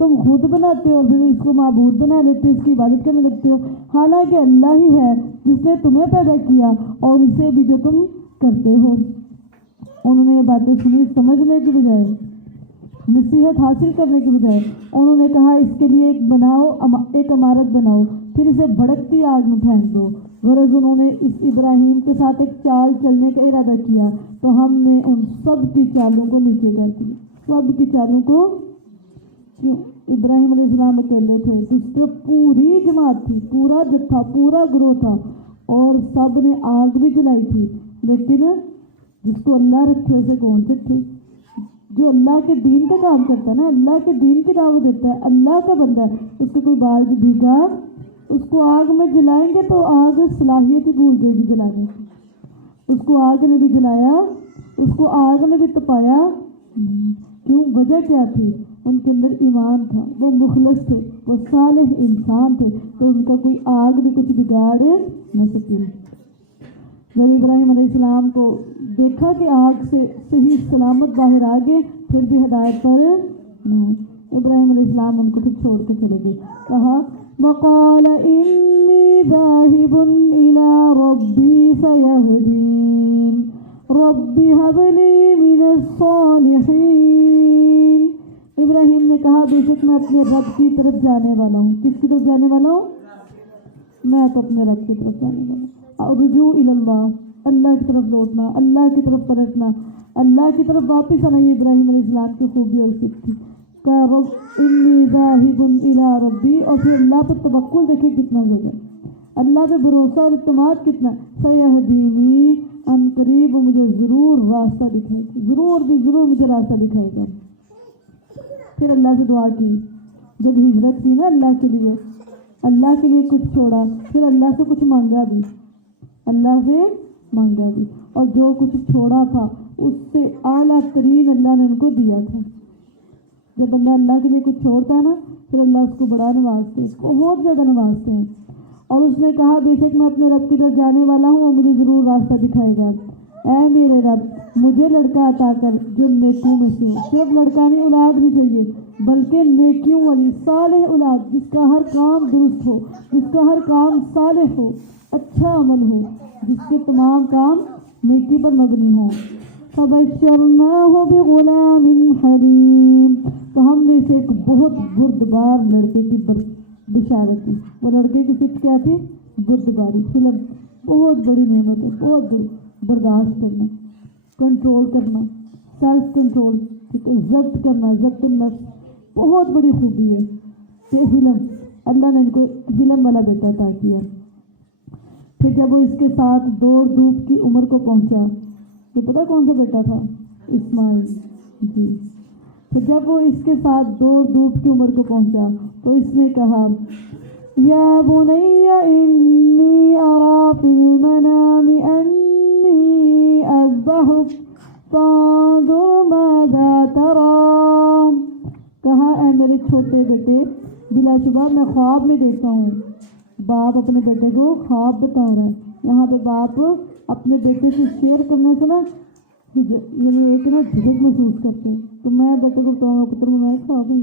تم خود بناتے ہو پھر اس کو معبود بنا لیتے، اس کی عبادت کرنے لگتے ہو، حالانکہ اللہ ہی ہے جس نے تمہیں پیدا کیا اور اسے بھی جو تم کرتے ہو۔ انہوں نے یہ باتیں سنی، سمجھنے کی بجائے، نصیحت حاصل کرنے کی بجائے انہوں نے کہا اس کے لیے ایک عمارت بناؤ، پھر اسے بھڑکتی آگ میں پھینک دو، غرض انہوں نے اس ابراہیم کے ساتھ ایک چال چلنے کا ارادہ کیا تو ہم نے ان سب کی چالوں کو نیچے کر دیا، سب کی چالوں کو۔ کیوں؟ ابراہیم علیہ السلام اکیلے تھے، دوسرے پوری جماعت تھی، پورا جتھا، پورا گروہ تھا، اور سب نے آگ بھی جلائی تھی، لیکن جس کو اللہ رکھے اسے کون سکتے؟ جو اللہ کے دین کا کام کرتا ہے نا، اللہ کے دین کی دعوت دیتا ہے، اللہ کا بندہ ہے، اس کو کوئی بال بھی بھیگا اس کو آگ میں جلائیں گے تو آگ صلاحیت ہی بھول جائے گی جلانے کی۔ اس کو آگ نے بھی جلایا، اس کو آگ نے بھی تپایا، کیوں؟ وجہ کیا تھی؟ ان کے اندر ایمان تھا، وہ مخلص تھے، وہ صالح انسان تھے، تو ان کا کوئی آگ بھی کچھ بگاڑ نہ سکے۔ جب ابراہیم علیہ السلام کو دیکھا کہ آگ سے صحیح سلامت باہر آ گئے، پھر بھی ہدایت پر نہ، ابراہیم علیہ السلام ان کو پھر چھوڑ کے چلے گئے۔ کہا وَقَالَ إِنِّي ذَاهِبٌ إِلَىٰ رَبِّي سَيَهْدِينِ رَبِّ هَبْ لِي مِنَ الصَّالِحِينَ۔ ابراہیم نے کہا بے شک میں اپنے رب کی طرف جانے والا ہوں۔ کس کی طرف جانے والا ہوں؟ میں تو اپنے رب کی طرف جانے والا ہوں۔ رجوع اللہ، اللہ کی طرف لوٹنا، اللہ کی طرف پلٹنا، اللہ کی طرف واپس آنا، یہ ابراہیم علیہ السلام کی خوبی اور صفت تھی۔ کہ رب انی ذاہب الی ربی، اور پھر اللہ پہ توکل دیکھیں کتنا ہوگا، اللہ پہ بھروسہ اور اعتماد کتنا۔ سیہدینی، ان قریب وہ مجھے ضرور راستہ دکھائے گا، ضرور بھی ضرور مجھے راستہ دکھائے گا۔ پھر اللہ سے دعا کی، جب ہجرت کی نا اللہ کے لیے کچھ چھوڑا، پھر اللہ سے کچھ مانگا بھی، اللہ سے مانگا بھی، اور جو کچھ چھوڑا تھا اس سے اعلیٰ ترین اللہ نے ان کو دیا تھا۔ جب اللہ کے لیے کچھ چھوڑتا ہے نا، پھر اللہ اس کو بڑا نوازتے ہیں، اس کو بہت زیادہ نوازتے ہیں۔ اور اس نے کہا بے شک میں اپنے رب کی طرف جانے والا ہوں، اور مجھے ضرور راستہ دکھائے گا۔ اے میرے رب مجھے لڑکا عطا کر جو نیکیوں میں سے ہو، صرف لڑکا نہیں، اولاد بھی چاہیے، بلکہ نیکیوں والی صالح اولاد، جس کا ہر کام درست ہو، جس کا ہر کام صالح ہو، اچھا عمل ہو، جس کے تمام کام نیکی پر مبنی ہوں۔ فَبَشَّرْنَاهُ بِغُلَامٍ حَلِيمٍ، تو ہم نے اسے ایک بہت بردبار لڑکے کی بشارت دی۔ وہ لڑکے کی صفت کیا تھی؟ بردباری، حلم، بہت بڑی نعمت ہے، بہت برداشت کرنا، کنٹرول کرنا، سیلف کنٹرول، ضبط کرنا، ضبط النفس، بہت بڑی خوبی ہے یہ حلم۔ اللہ نے ان کو حلم والا بیٹا عطا کیا۔ پھر جب وہ اس کے ساتھ دوڑ دھوپ کی عمر کو پہنچا، تو پتہ کون سا بیٹا تھا؟ اسماعیل جی۔ پھر جب وہ اس کے ساتھ دوڑ دھوپ کی عمر کو پہنچا تو اس نے کہا یا بنی انی اری فی المنام انی اذبحک فانظر ماذا تری، کہا اے میرے چھوٹے بیٹے، بلا شبہ میں خواب میں دیکھتا ہوں۔ باپ اپنے بیٹے کو خواب بتا رہا ہے، یہاں پہ باپ اپنے بیٹے سے شیئر کرنے سے نا یعنی ایک نا جھجک محسوس کرتے ہیں، تو میں بیٹے کو بتاؤں گا پتر میں خواب ہوں،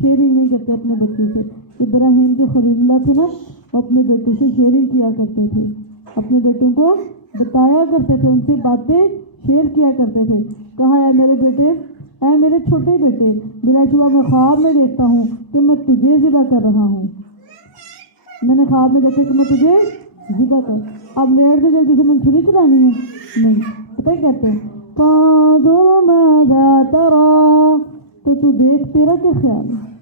شیئرنگ نہیں کرتے اپنے بچوں سے۔ ابراہیم جو خلیل اللہ تھے نا، وہ اپنے بیٹوں سے شیئرنگ کیا کرتے تھے، اپنے بیٹوں کو بتایا کرتے تھے، ان سے باتیں شیئر کیا کرتے تھے۔ کہا اے میرے بیٹے، اے میرے چھوٹے بیٹے، بلا شبہ میں خواب میں دیکھتا ہوں کہ میں تجھے ذبح کر رہا ہوں۔ میں نے خواب میں دیکھا کہ میں تجھے ذبح کر، اب لیٹ سے جلدی سے میں چھری چلانی ہے نہیں، پتہ ہی کہتے ہیں فانظر ماذا تری، تو دیکھ تیرا کیا خیال ہے۔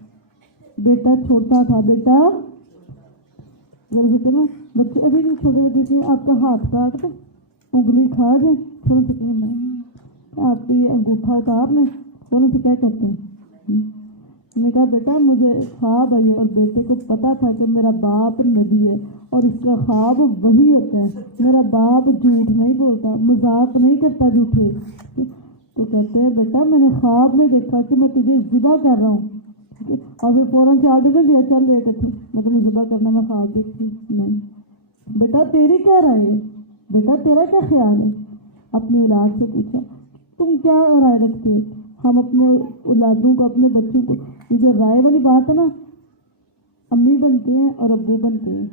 بیٹا چھوٹا تھا، بیٹا جیسے نا بچے ابھی بھی چھوٹے ہوتے تھے، آپ کا ہاتھ کاٹ دے، انگلی کھا جائے، تھوڑا سا نہیں آپ کو یہ انگوٹھا اتار لیں، تھوڑا سے کیا کہتے ہیں۔ میں نے کہا بیٹا مجھے خواب آئی، اور بیٹے کو پتا تھا کہ میرا باپ نبی ہے اور اس کا خواب وہی ہوتا ہے، میرا باپ جھوٹ نہیں بولتا، مذاق نہیں کرتا جھوٹے، تو کہتے ہیں بیٹا میں نے خواب میں دیکھا کہ میں تجھے ذبح کر رہا ہوں، اور پھر فوراً سے آگے دے دیا چل لے کے تھے میں تمہیں ذبح کرنا میں خواب دیکھتی نہیں۔ بیٹا تیری کیا رائے ہے، بیٹا تیرا کیا خیال ہے؟ اپنی اولاد سے پوچھا تم کیا رائے رکھتے ہو؟ ہم اپنے اولادوں کو، اپنے بچوں کو، یہ جو رائے والی بات ہے نا، امی بنتے ہیں اور ابو بنتے ہیں،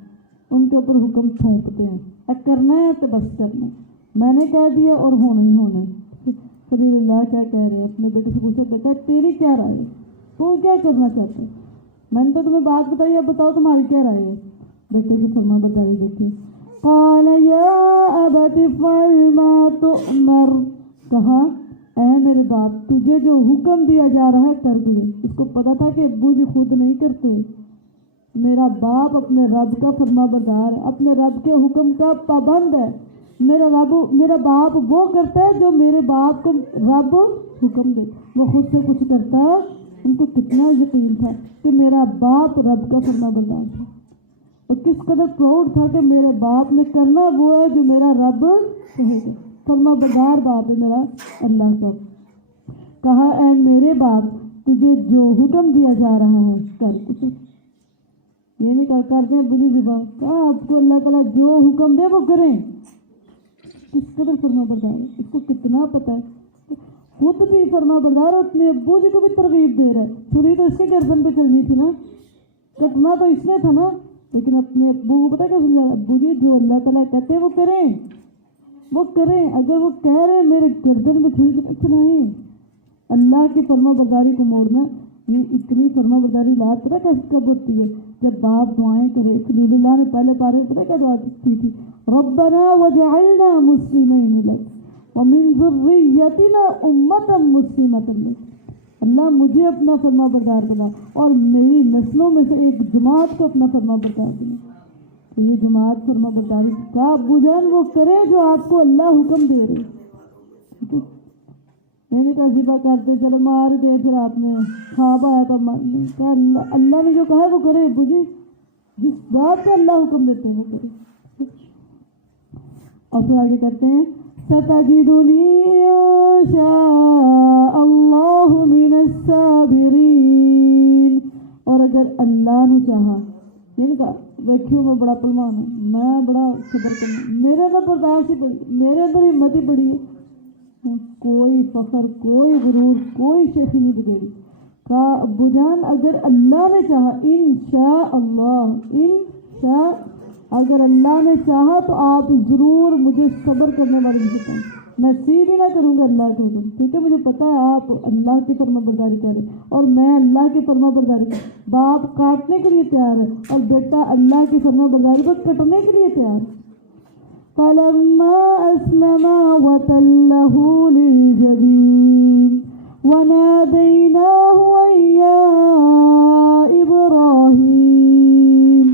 ان کے اوپر حکم تھوپتے ہیں، کرنا ہے تو بس کرنا ہے، میں نے کہہ دیا اور ہونا ہی ہونا ہے۔ خلیل اللہ کیا کہہ رہے ہیں؟ اپنے بیٹے سے پوچھا بیٹا تیری کیا رائے ہے، تو کیا کرنا چاہتے ہیں؟ میں نے تو تمہیں بات بتائی، اب بتاؤ تمہاری کیا رائے ہے؟ بیٹے کی فرما برداری دیکھیں. قال یا ابت افعل ما تؤمر، کہا اے میرے باپ تجھے جو حکم دیا جا رہا ہے کر دے. اس کو پتا تھا کہ ابو جی خود نہیں کرتے، میرا باپ اپنے رب کا فرما بردار ہے، اپنے رب کے حکم کا پابند ہے. میرا باپ وہ کرتا ہے جو میرے باپ کو رب حکم دے، وہ خود سے کچھ کرتا ہے. ان کو کتنا یقین تھا کہ میرا باپ رب کا فرما بردار تھا، اور کس قدر پراؤڈ تھا کہ میرے باپ نے کرنا وہ ہے جو میرا رب کہے گا. فرما بردار باپ ہے میرا اللہ کا. کہا اے میرے باپ تجھے جو حکم دیا جا رہا ہے کر. یہ نہیں کرتے ہیں بری زبان، کہا آپ کو اللہ تعالیٰ جو حکم دے وہ کریں. کس قدر فرما بردار ہے، اس کو کتنا پتہ ہے. خود بھی فرما بردار اور اپنے ابو جی کو بھی ترغیب دے رہا ہے. چھری تو اس کے گردن پہ چلنی تھی نا، کٹنا تو اس نے تھا نا، لیکن اپنے ابو کو پتہ کیا سمجھا، ابو جی جو اللہ تعالیٰ کہتے ہیں وہ کریں، وہ کریں. اگر وہ کہہ رہے ہیں میرے گردن میں چھری چلائیں. اللہ کی فرما برداری کو موڑنا، یہ اتنی فرما برداری لات پتہ کب ہوتی ہے جب باپ دعائیں کرے. خلیل اللہ نے پہلے پارے میں پتہ کیا دعا کی تھی، ربنا وجعلنا مسلمین لک ومن ذریتنا امۃ مسلمۃ لک. اللہ مجھے اپنا فرما بردار بنا اور میری نسلوں میں سے ایک جماعت کو اپنا فرما بردار بنا. تو یہ جماعت فرما برداری کا ابو جان وہ کرے جو آپ کو اللہ حکم دے رہے. میں نے کہا ذبح کرتے چلو مار دے، پھر آپ نے خواب آیا تو کہا اللہ نے جو کہا ہے وہ کرے. ابو جی جس بات پہ اللہ حکم دیتے ہیں وہ کرے. اور پھر آگے کہتے ہیں ستجدنی ان شاء اللہ من الصابرین. اور اگر اللہ نے چاہا، یعنی کہا دیکھیو میں بڑا پلوان ہوں، میں بڑا صبر کروں، میرے اندر برداشت ہی بڑی، میرے اندر ہمت ہی بڑی ہے، کوئی فخر کوئی غرور کوئی شیخی نہیں دے. کہا ابو جان اگر اللہ نے چاہا، انشاء اللہ، انشاء، اگر اللہ نے چاہا تو آپ ضرور مجھے صبر کرنے والے بتائیں. میں سی بھی نہ کروں گا اللہ کے حکم، کیونکہ مجھے پتہ ہے آپ اللہ کی فرما برداری کریں اور میں اللہ کی فرما برداری کریں. باپ کاٹنے کے لیے تیار ہے اور بیٹا اللہ کی فرما برداری پر کٹنے کے لیے تیار. فلما أسلما وتله للجبين وناديناه أن يا إبراهيم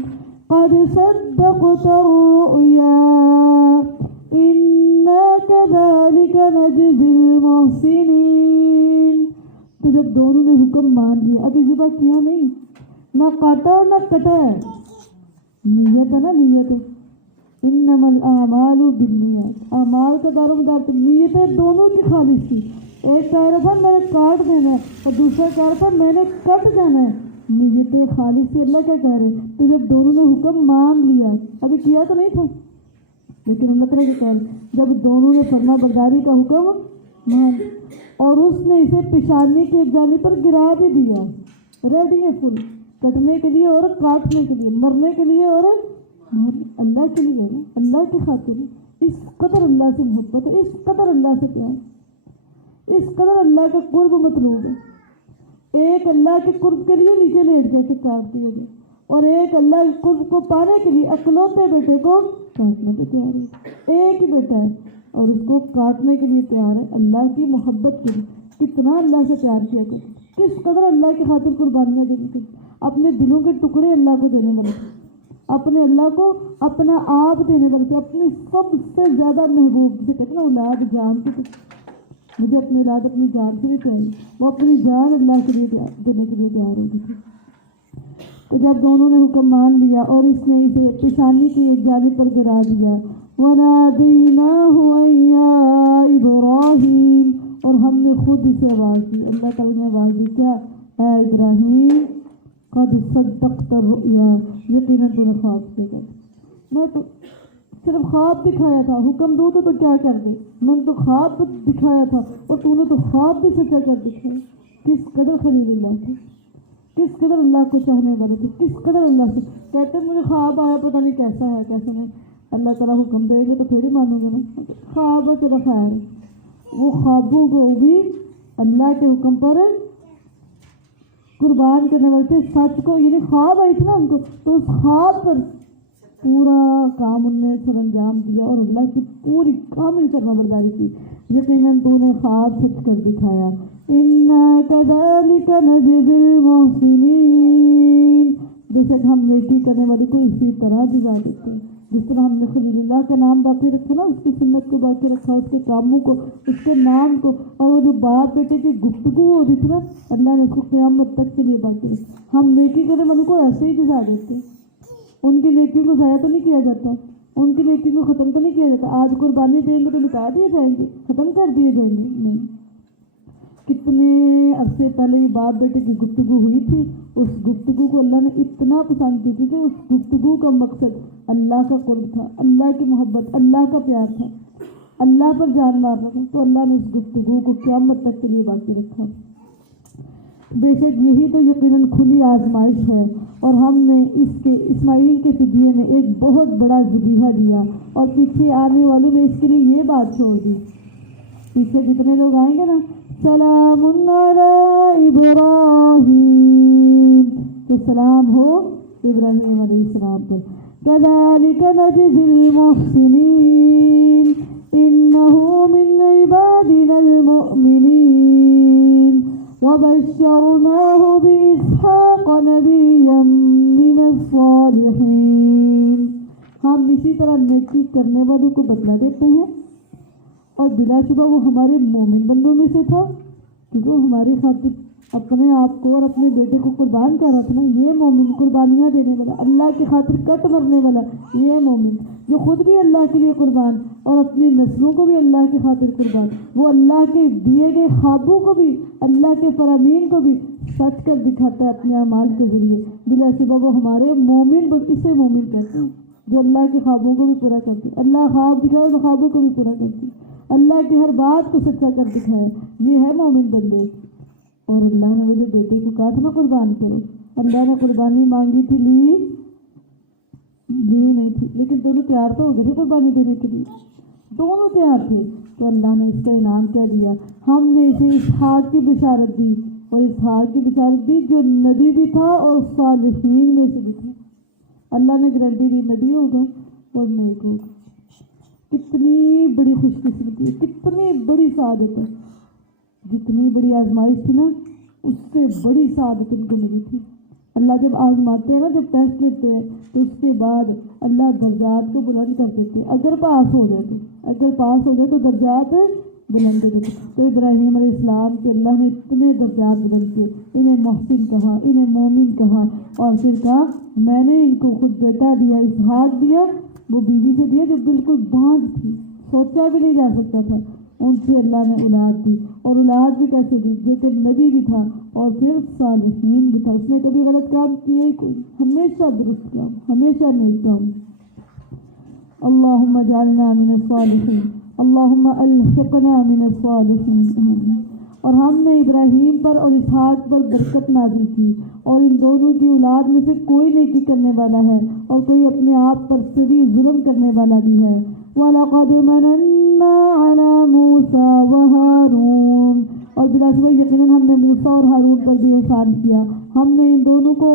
قد صدقت الرؤيا إنا كذلك نجزي المحسنين. تو جب دونوں نے حکم مان لیا، ابھی ذبح کیا نہیں، نہ کاٹا اور نہ کٹا ہے، نیت ہے نا، نیت ہے. انما الاعمال بالنیات، اعمال کا دار و مدار تو نیتیں دونوں کی خالص تھی. ایک کہہ رہا تھا میں نے کاٹ دینا ہے اور دوسرا کہہ رہا تھا میں نے کٹ جانا ہے. نیتیں خالص تھی. اللہ کیا کہہ رہے، تو جب دونوں نے حکم مان لیا، ابھی کیا تو نہیں تھا لیکن اللہ تعالیٰ کیا کہہ رہے، جب دونوں نے فرما برداری کا حکم مان اور اس نے اسے پیشانی کی ایک جانب پر گرا بھی دیا، ریڈی ہے فل کٹنے کے لیے اور کاٹنے کے لیے، مرنے کے لیے اور اللہ کے لیے، اللہ کی خاطر. اس قدر اللہ سے محبت ہے، اس قدر اللہ سے پیار، اس قدر اللہ کا قرب مطلوب ہے. ایک اللہ کے قرب کے لیے نیچے لیٹ جا کے کاٹ دیا گیا اور ایک اللہ کے قرب کو پانے کے لیے اکلوتے بیٹے کو کاٹنے پہ تیار ہے. ایک ہی بیٹا ہے اور اس کو کاٹنے کے لیے تیار ہے اللہ کی محبت کے لیے. کتنا اللہ سے پیار کیا کرے، کس قدر اللہ کی خاطر قربانیاں دینی کرے. اپنے دلوں کے ٹکڑے اللہ کو دینے والے، اپنے اللہ کو اپنا آپ دینے لگتے، اپنی سب سے زیادہ محبوب سے کہتے ہیں اولاد جان سے، مجھے اپنی اولاد اپنی جان سے بھی چاہیے، وہ اپنی جان اللہ کے لیے دینے کے لیے تیار ہوگی تھی. تو جب دونوں نے حکم مان لیا اور اس نے اسے پیشانی کی ایک جانب پر گرا دیا، وَنَادَيْنَاهُ أَن يَا إِبْرَاهِيمُ، اور ہم نے خود اسے آواز دی. اللہ تعالیٰ نے آواز دی کیا، اے ابراہیم قد صدقت الرؤیا، یقیناً تو نے خواب دیکھا. میں تو صرف خواب دکھایا تھا، حکم دو تو کیا کر دے، میں نے تو خواب دکھایا تھا اور تو نے تو خواب بھی سچا کر دکھایا. کس قدر خلیل اللہ تھے، کس قدر اللہ کو چاہنے والے تھے، کس قدر اللہ سے کہتے مجھے خواب آیا پتہ نہیں کیسا ہے کیسا نہیں. اللہ تعالیٰ حکم دے گے تو پھر ہی مانوں گا نا. خواب ہے چلو خیر، وہ خوابوں کو بھی اللہ کے حکم پر قربان کرنے والے تھے. سچ کو، یعنی خواب آئی تھی نا ان کو، تو اس خواب پر پورا کام ان نے سر انجام دیا اور اللہ کی پوری کامل فرمانبرداری کی. یقیناً تو نے خواب سچ کر دکھایا. اِنَّا كَذَلِكَ نَجْزِي الْمُحْسِنِينَ، بے شک ہم نیکی کرنے والے کو اسی طرح جزا دیتے ہیں. جس طرح ہم نے خلیل اللہ کا نام باقی رکھا نا، اس کی سنت کو باقی رکھا، اس کے کاموں کو، اس کے نام کو، اور وہ جو باپ بیٹے کی گفتگو ہو رہی تھی نا، اللہ نے اس کو قیامت تک کے لیے باقی رکھا. ہم نیکی کرنے والے کو ایسے ہی جزا دیتے. ان کی نیکی کو ضائع تو نہیں کیا جاتا، ان کی نیکی کو ختم تو نہیں کیا جاتا. آج قربانی دیں گے تو مٹا دیے جائیں گے، ختم کر دیے جائیں گے؟ نہیں. کتنے عرصے پہلے یہ باپ بیٹے کی گفتگو ہوئی تھی، اس گفتگو کو اللہ نے اتنا پسند کی تھی کہ اس گفتگو کا مقصد اللہ کا قرب تھا، اللہ کی محبت، اللہ کا پیار تھا، اللہ پر جان مارنا تھا. تو اللہ نے اس گفتگو کو قیامت تک کے لیے باقی رکھا. بے شک یہی تو یقیناً کھلی آزمائش ہے، اور ہم نے اس کے اسماعیل کے فدیے میں ایک بہت بڑا ذبیحہ دیا، اور پیچھے آنے والوں میں اس کے لیے یہ بات چھوڑ دی. پیچھے جتنے لوگ آئیں گے نا، سلام علی ابراہیم، کہ سلام ہو ابراہیم علیہ السلام پر. کذالک نجزی المحسنین انہ من عبادنا المؤمنین وبشرناہ باسحاق نبیا من الصالحین. ہم اسی طرح نیکی کرنے والوں کو بدلہ دیتے ہیں، اور بلا شبہ وہ ہمارے مومن بندوں میں سے تھا، کیونکہ وہ ہماری خاطر اپنے آپ کو اور اپنے بیٹے کو قربان کر رہا تھا نا. یہ مومن قربانیاں دینے والا، اللہ کی خاطر کٹ مرنے والا، یہ مومن جو خود بھی اللہ کے لیے قربان اور اپنی نسلوں کو بھی اللہ کی خاطر قربان، وہ اللہ کے دیے گئے خوابوں کو بھی، اللہ کے فرامین کو بھی سچ کر دکھاتا ہے اپنے اعمال کے ذریعے. بلا شبہ وہ ہمارے مومن، اسے مومن کہتے ہیں جو اللہ کے خوابوں کو بھی پورا کرتے. اللہ خواب دکھائے تو خوابوں کو بھی پورا کرتے، اللہ کی ہر بات کو سچا کر دکھائے، یہ ہے مومن بندے. اور اللہ نے مجھے بیٹے کو کہا تھا نا قربان کرو، اللہ نے قربانی مانگی تھی، لی نہیں تھی، لیکن دونوں تیار تو ہو گئے تھے قربانی دینے کے لیے، دونوں تیار تھے. تو اللہ نے اس کا انعام کیا دیا؟ ہم نے اسے اسحاق کی بشارت دی، اور اسحاق کی بشارت دی جو نبی بھی تھا اور صالحین میں سے بھی تھا. اللہ نے گارنٹی دی نبی ہوگا اور نیک ہوگا. کتنی بڑی خوش قسمتی ہے، کتنی بڑی سعادت ہے. جتنی بڑی آزمائش تھی نا، اس سے بڑی سعادت ان کو ملی تھی. اللہ جب آزماتے ہیں نا، جب ٹیسٹ لیتے ہیں، تو اس کے بعد اللہ درجات کو بلند کر دیتے ہیں. اگر پاس ہو جائے تو درجات بلند کر دیتے. تو ابراہیم علیہ السلام کے اللہ نے اتنے درجات بلند کیے، انہیں محسن کہا، انہیں مومن کہا، اور پھر کہا میں نے ان کو خود بیٹا دیا، اسحاق دیا، وہ بیوی سے دیا جو بالکل بانجھ تھی، سوچا بھی نہیں جا سکتا تھا. ان سے اللہ نے اولاد دی، اور اولاد بھی کیسے دی؟ جو کہ نبی بھی تھا اور پھر صالحین بھی تھا. اس نے کبھی غلط کام کیے ہی کوئی، ہمیشہ درست کام، ہمیشہ نیک کام. اللہم اجعلنا من الصالحین، اللہم الحقنا من الصالحین. اور ہم نے ابراہیم پر اور اسحاق پر برکت نازل کی، اور ان دونوں کی اولاد میں سے کوئی نیکی کرنے والا ہے اور کوئی اپنے آپ پر شدید ظلم کرنے والا بھی ہے. وَلَقَدْ مَنَنَّا عَلَى مُوسَى وَهَارُونَ، اور بلا شبہ یقیناً ہم نے موسیٰ اور ہارون پر بھی احسان کیا. ہم نے ان دونوں کو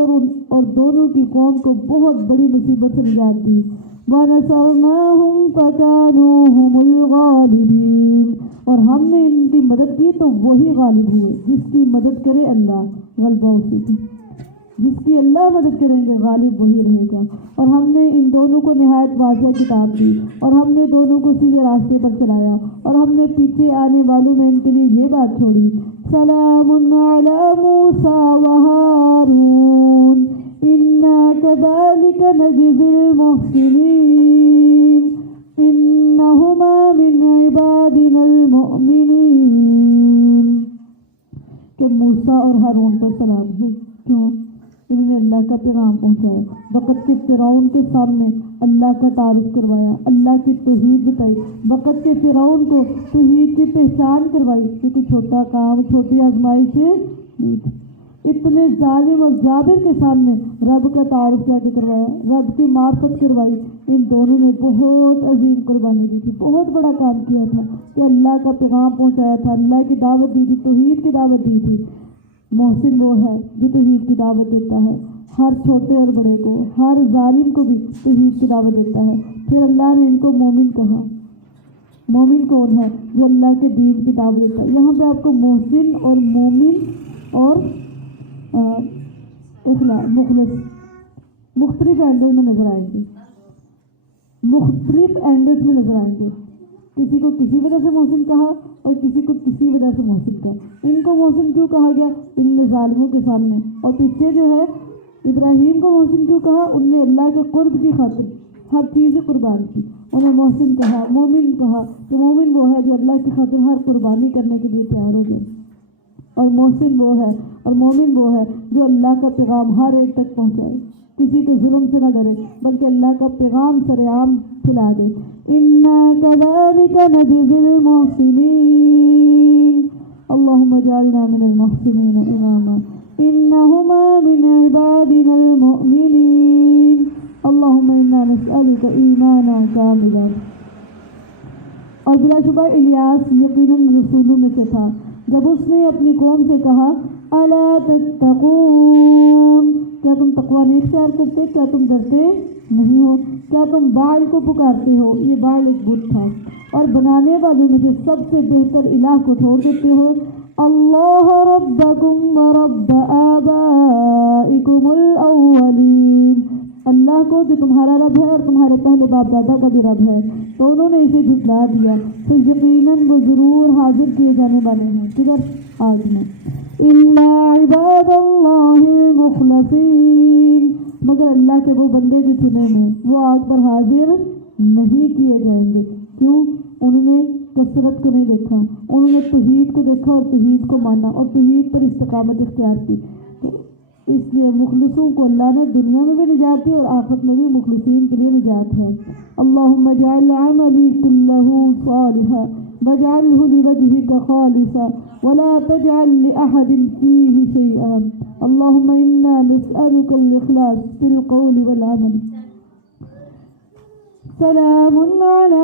اور دونوں کی قوم کو بہت بڑی مصیبت سے نجات دی. وَنَصَرْنَاهُمْ فَكَانُوا هُمُ الْغَالِبِينَ، اور ہم نے ان کی مدد کی تو وہی غالب ہوئے. جس کی مدد کرے اللہ، غلبہ اسی کی. جس کی اللہ مدد کریں گے غالب وہی رہے گا. اور ہم نے ان دونوں کو نہایت واضح کتاب دی، اور ہم نے دونوں کو سیدھے راستے پر چلایا، اور ہم نے پیچھے آنے والوں میں ان کے لیے یہ بات چھوڑی، سلام علی موسیٰ وہارون انا کذالک نجزی المحسنین انہما من عبادنا المؤمنین. کہ موسیٰ اور ہارون پر سلام ہے. کیوں؟ انہوں نے اللہ کا پیغام پہنچایا، وقت کے فرعون کے سامنے اللہ کا تعارف کروایا، اللہ کی توحید بتائی، وقت کے فرعون کو توحید کی پہچان کروائی، کیونکہ چھوٹا کام، چھوٹی آزمائش نہیں تھی. اتنے ظالم اور جابر کے سامنے رب کا تعارف کیا کے کروایا، رب کی معرفت کروائی. ان دونوں نے بہت عظیم قربانی دی تھی، بہت بڑا کام کیا تھا کہ اللہ کا پیغام پہنچایا تھا، اللہ کی دعوت دی تھی، توحید کی دعوت دی تھی. محسن وہ ہے جو توحید کی دعوت دیتا ہے، ہر چھوٹے اور بڑے کو، ہر ظالم کو بھی توحید کی دعوت دیتا ہے۔ پھر اللہ نے ان کو مومن کہا۔ مومن کون ہے؟ جو اللہ کے دین کی دعوت دیتا ہے۔ یہاں پہ آپ کو محسن اور مومن اور مخلص مختلف اینگل میں نظر آئیں گے، مختلف اینگلز میں نظر آئیں گے۔ کسی کو کسی وجہ سے محسن کہا اور کسی کو کسی وجہ سے محسن کہا۔ ان کو محسن کیوں کہا گیا؟ ان نے ظالموں کے سامنے، اور پیچھے جو ہے ابراہیم کو محسن کیوں کہا؟ ان نے اللہ کے قرب کی خاطر ہر چیز قربان کی، انہیں محسن کہا، مومن کہا کہ مومن وہ ہے جو اللہ کی خاطر ہر قربانی کرنے کے لیے تیار ہو جائے، اور محسن وہ ہے اور مومن وہ ہے جو اللہ کا پیغام ہر ایک تک پہنچائے، کسی کو ظلم سے نہ ڈرے بلکہ اللہ کا پیغام سرعام پھیلا دے۔ اِنَّا كَذَلِكَ نَجْزِي الْمُحْسِنِينَ اللهم اجعلنا من المحسنين إماما إنهما من عبادنا المؤمنين اللهم إنا نسألك إيمانا كاملا۔ اور بلا شبہ الیاس یقیناً رسولوں میں سے تھا۔ جب اس نے اپنی قوم سے کہا الا تتقون، کیا تم تقوی نہیں اختیار کرتے؟ کیا تم ڈرتے نہیں ہو؟ کیا تم بعل کو پکارتے ہو؟ یہ بعل ایک بت تھا، اور بنانے والوں میں سے سب سے بہتر الہ کو چھوڑ دیتے ہو۔ اللہ ربکم ورب آبائکم الاولین، اللہ کو جو تمہارا رب ہے اور تمہارے پہلے باپ دادا کا بھی رب ہے، تو انہوں نے اسے جھٹلا دیا، تو یقیناً وہ ضرور حاضر کیے جانے والے ہیں کدھر؟ آگ میں۔ الا عباد اللہ المخلصین، مگر اللہ کے وہ بندے جو چنے ہیں وہ آگ پر حاضر نہیں کیے جائیں گے۔ کیوں؟ انہوں نے کثرت کو نہیں دیکھا، انہوں نے توحید کو دیکھا اور توحید کو مانا اور توحید پر استقامت اختیار کی، تو اس لیے مخلصوں کو اللہ نے دنیا میں بھی نجات دی اور آخرت میں بھی مخلصین کے لیے نجات ہے۔ اللہم اجعل عملی کلہ صالحا واجعلہ لوجہک خالصا ولا تجعل لأحد فیہ شیئا اللہم انا نسألک الاخلاص فی القول والعمل۔ سلام علی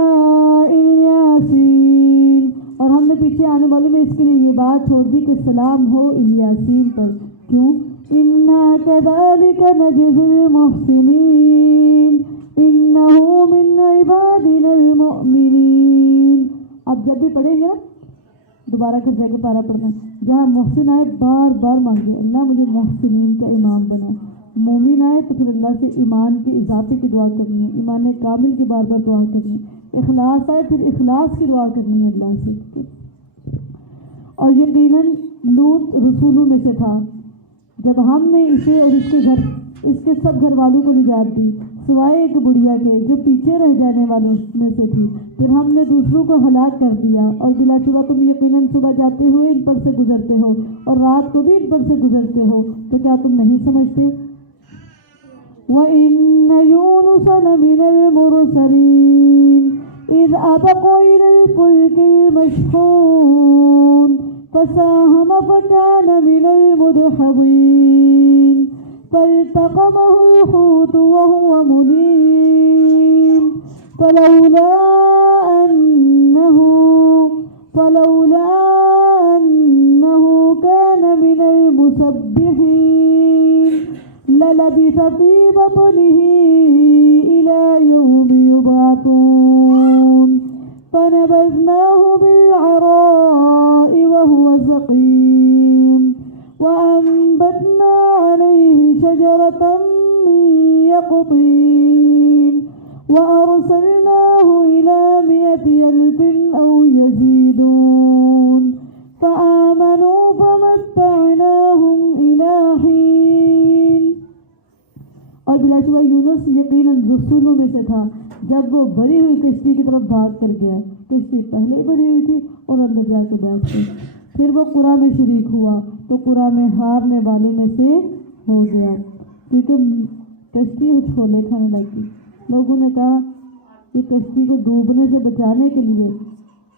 الیاسین، اور ہم نے پیچھے آنے والے میں اس کے لیے یہ بات چھوڑ دی کہ سلام ہو الیاسین پر۔ کیوں؟ اِنَّا كَذَلِكَ نَجْزِي الْمُحْسِنِينَ إِنَّهُ مِنْ عِبَادِنَا الْمُؤْمِنِينَ۔ آپ جب بھی پڑھیں گے نا، دوبارہ کر جا کے پارا پڑھنا، جہاں محسن آئے بار بار مانگے اللہ مجھے محسنین کا امام بنا، مومن آئے تو پھر اللہ سے ایمان کے اضافے کی دعا کرنی ہے، ایمان کامل کی بار بار دعا کرنی ہے، اخلاص آئے پھر اخلاص کی دعا کرنی ہے اللہ سے۔ اور یقیناً لوط رسولوں میں سے تھا۔ جب ہم نے اسے اور اس کے سب گھر والوں کو نجات دی سوائے ایک بڑھیا کے جو پیچھے رہ جانے والوں میں سے تھی، پھر ہم نے دوسروں کو ہلاک کر دیا، اور بلا شبہ تم یقیناً صبح جاتے ہوئے ان پر سے گزرتے ہو اور رات کو بھی ان پر سے گزرتے ہو، تو کیا تم نہیں سمجھتے؟ وَإِنَّ يُونُسَ لَمِنَ الْمُرْسَلِينَ إِذْ أَبَقَ إِلَى الْفُلْكِ الْمَشْحُونِ فساهم فكان من المدحضين فالتقمه الحوت وهو مليم فلولا أنه كان من المسبحين للبث في بطنه إلى يوم يبعثون فنبذناه بالعراء وهو سقيم وأنبتنا عليه شجرة من يقطين وأرسلناه إلى 100,000 أو يزيدون فآمنوا فمتعناهم إلى حين۔ اور بلا شبہ یونس یقیناً رسولوں میں سے تھا۔ جب وہ بھری ہوئی کشتی کی طرف بھاگ کر گیا، کشتی پہلے بھری ہوئی تھی اور اندر جا کے بیٹھ گئی، پھر وہ قرا میں شریک ہوا تو قرا میں ہارنے والوں میں سے ہو گیا، کیونکہ کشتی چھولے کھانے لگی۔ لوگوں نے کہا کہ کشتی کو ڈوبنے سے بچانے کے لیے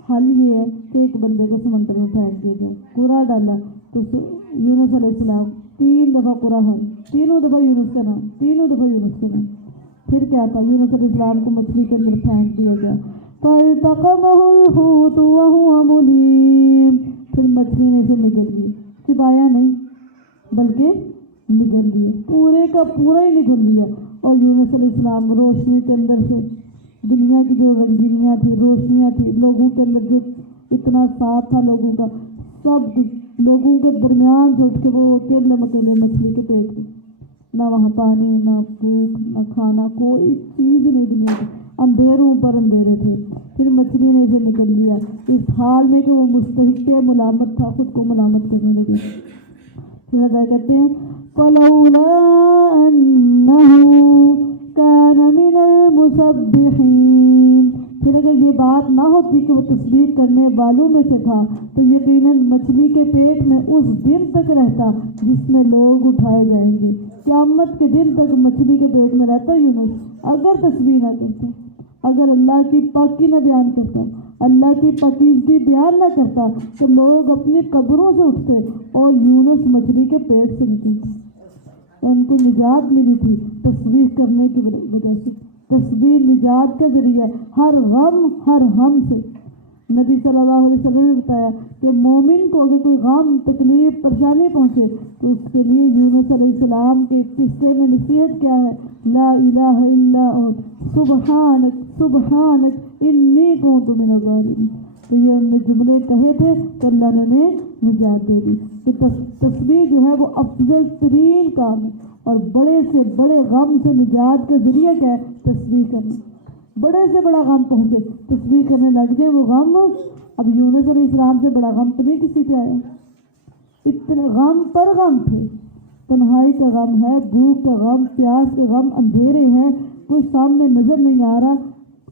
حل یہ ہے کہ ایک بندے کو سمندر میں پھینک دیا جائے۔ قرا ڈالا تو یونس علیہ السلام 3 دفعہ قرا ہے، تینوں دفعہ یونس کا نام، پھر کیا تھا؟ یونس علیہ السلام کو مچھلی کے اندر پھینک دیا گیا، فَالْتَقَمَهُ الْحُوتُ وَهُوَ مُلِيمٌ، پھر مچھلی نے اسے نگل لی، چبایا نہیں بلکہ نگل لی، پورے کا پورا ہی نکل لیا، اور یونس علیہ السلام روشنی کے اندر سے، دنیا کی جو رنگینیاں تھیں، روشنیاں تھیں، لوگوں کے اندر جو اتنا ساتھ تھا لوگوں کا، سب لوگوں کے درمیان سے اٹھ کے وہ اکیلے مچھلی کے پیٹ میں، نہ وہاں پانی، نہ بھوک، نہ کھانا، کوئی چیز نہیں دنیا کی، اندھیروں پر اندھیرے تھے۔ پھر مچھلی نے اسے نکل لیا اس حال میں کہ وہ مستحق ملامت تھا، خود کو ملامت کرنے لگی۔ پھر ادا کہتے ہیں فَلَوْلَا أَنَّهُ كَانَ مِنَ الْمُسَبِّحِينَ، پھر اگر یہ بات نہ ہوتی کہ وہ تسبیح کرنے والوں میں سے تھا تو یقیناً مچھلی کے پیٹ میں اس دن تک رہتا جس میں لوگ اٹھائے جائیں گے۔ قیامت کے دن تک مچھلی کے پیٹ میں رہتا یونس، اگر تسبیح نہ کرتا، اگر اللہ کی پاکی نہ بیان کرتا، اللہ کی پاکیزگی بیان نہ کرتا، تو لوگ اپنی قبروں سے اٹھتے اور یونس مچھلی کے پیٹ سے نکلتے۔ ان کو نجات ملی تھی تسبیح کرنے کی وجہ سے۔ تسبیح نجات کا ذریعہ ہے ہر غم، ہر ہم سے۔ نبی صلی اللہ علیہ وسلم نے بتایا کہ مومن کو اگر کوئی غم، تکلیف، پریشانی پہنچے تو اس کے لیے یونس علیہ السلام کے قصے میں نصیحت کیا ہے؟ لا الہ الا انت سبحانک سبحانک انی کنت من الظالمین۔ تو یہ ہم نے جملے کہے تھے تو اللہ نے انہیں نجات دے دی۔ تو تسبیح جو ہے وہ افضل ترین کام ہے، اور بڑے سے بڑے غم سے نجات کا ذریعہ کیا ہے؟ تسبیح کرنا۔ بڑے سے بڑا غم پہنچے، تسبیح کرنے لگ جائے وہ غم۔ اب یونس علیہ السلام سے بڑا غم تو نہیں کسی پہ آیا، اتنے غم پر غم تھے۔ تنہائی کا غم ہے، بھوک کا غم، پیاس کا غم، اندھیرے ہیں، کوئی سامنے نظر نہیں آ رہا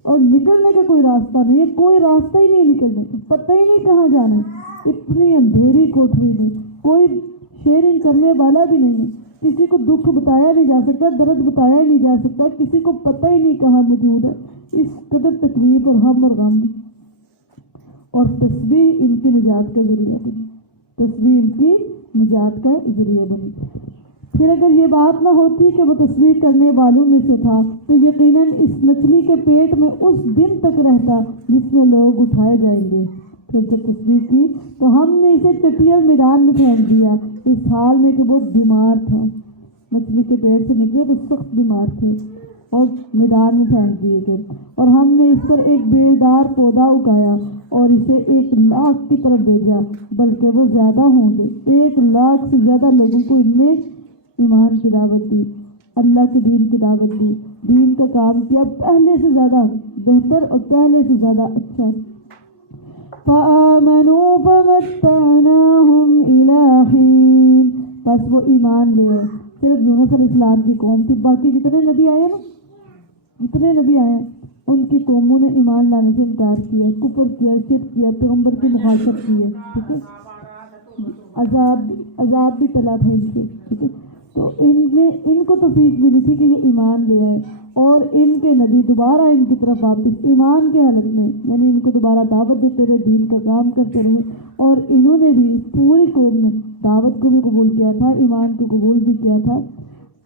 اور نکلنے کا کوئی راستہ نہیں ہے، کوئی راستہ ہی نہیں نکلنے کا، پتہ ہی نہیں کہاں جانا ہے۔ اتنی اندھیری کوٹھری میں کوئی شیئرنگ کرنے والا بھی نہیں ہے، کسی کو دکھ بتایا نہیں جا سکتا، درد بتایا نہیں جا سکتا، کسی کو پتہ ہی نہیں کہاں موجود ہے۔ اس قدر تکلیف اور ہم اور غم، اور تسبیح ان کی نجات کا ذریعہ بنی، تسبیح ان کی نجات کا ذریعہ بنی۔ پھر اگر یہ بات نہ ہوتی کہ وہ تسبیح کرنے والوں میں سے تھا تو یقیناً اس مچھلی کے پیٹ میں اس دن تک رہتا جس میں لوگ اٹھائے جائیں گے۔ پھر جب تسبیح کی تو ہم نے اسے چٹیل میدان میں پھینک دیا، اس حال میں کہ وہ بیمار تھا۔ مچھلی کے پیٹ سے نکلے تو سخت بیمار تھے اور میدان میں پھینک دیے گئے، اور ہم نے اس پر ایک بیلدار پودا اگایا اور اسے 1,00,000 کی طرف بھیجا، بلکہ وہ زیادہ ہوں گے۔ 1,00,000 سے زیادہ لوگوں کو ان نے ایمان کی دعوت دی، اللہ کے دین کی دعوت دی، دین کا کام کیا، پہلے سے زیادہ بہتر اور پہلے سے زیادہ اچھا۔ فَآمَنُوا فَمَتَّعْنَاهُمْ إِلَىٰ حِينٍ، بس وہ ایمان لے۔ صرف یونس علیہ السلام کی قوم تھی، باقی جتنے نبی آئے نا، جتنے نبی آئے ان کی قوموں نے ایمان لانے سے انکار کیا، کفر کیا، شرک کیا، پیغمبر کی مخالفت کی ہے، ٹھیک ہے، عذاب بھی ٹلا تھا ان سے، ٹھیک ہے۔ تو ان کو توفیق ملی تھی کہ یہ ایمان لے آئے، اور ان کے نبی دوبارہ ان کی طرف واپس ایمان کے حالت میں، یعنی ان کو دوبارہ دعوت دیتے رہے، دین کا کام کرتے رہے، اور انہوں نے بھی پوری قوم نے دعوت کو بھی قبول کیا تھا، ایمان کو قبول بھی کیا تھا،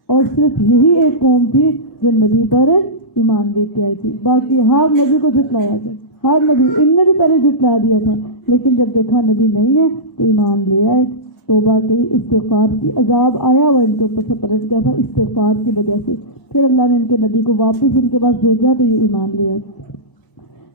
اور صرف یہی ایک قوم تھی جو نبی پر ایمان لے کے آئی تھی، باقی ہر نبی کو جھٹلایا تھا، ہر نبی، ان نے بھی پہلے جھٹلا دیا تھا، لیکن جب دیکھا نبی نہیں ہے تو ایمان لے آئے، توبہ کی، استغفار کی، عذاب آیا اور ان کے اوپر سے پلٹ گیا تھا استغفار کی وجہ سے، پھر اللہ نے ان کے نبی کو واپس ان کے پاس بھیجا تو یہ ایمان لے آئے۔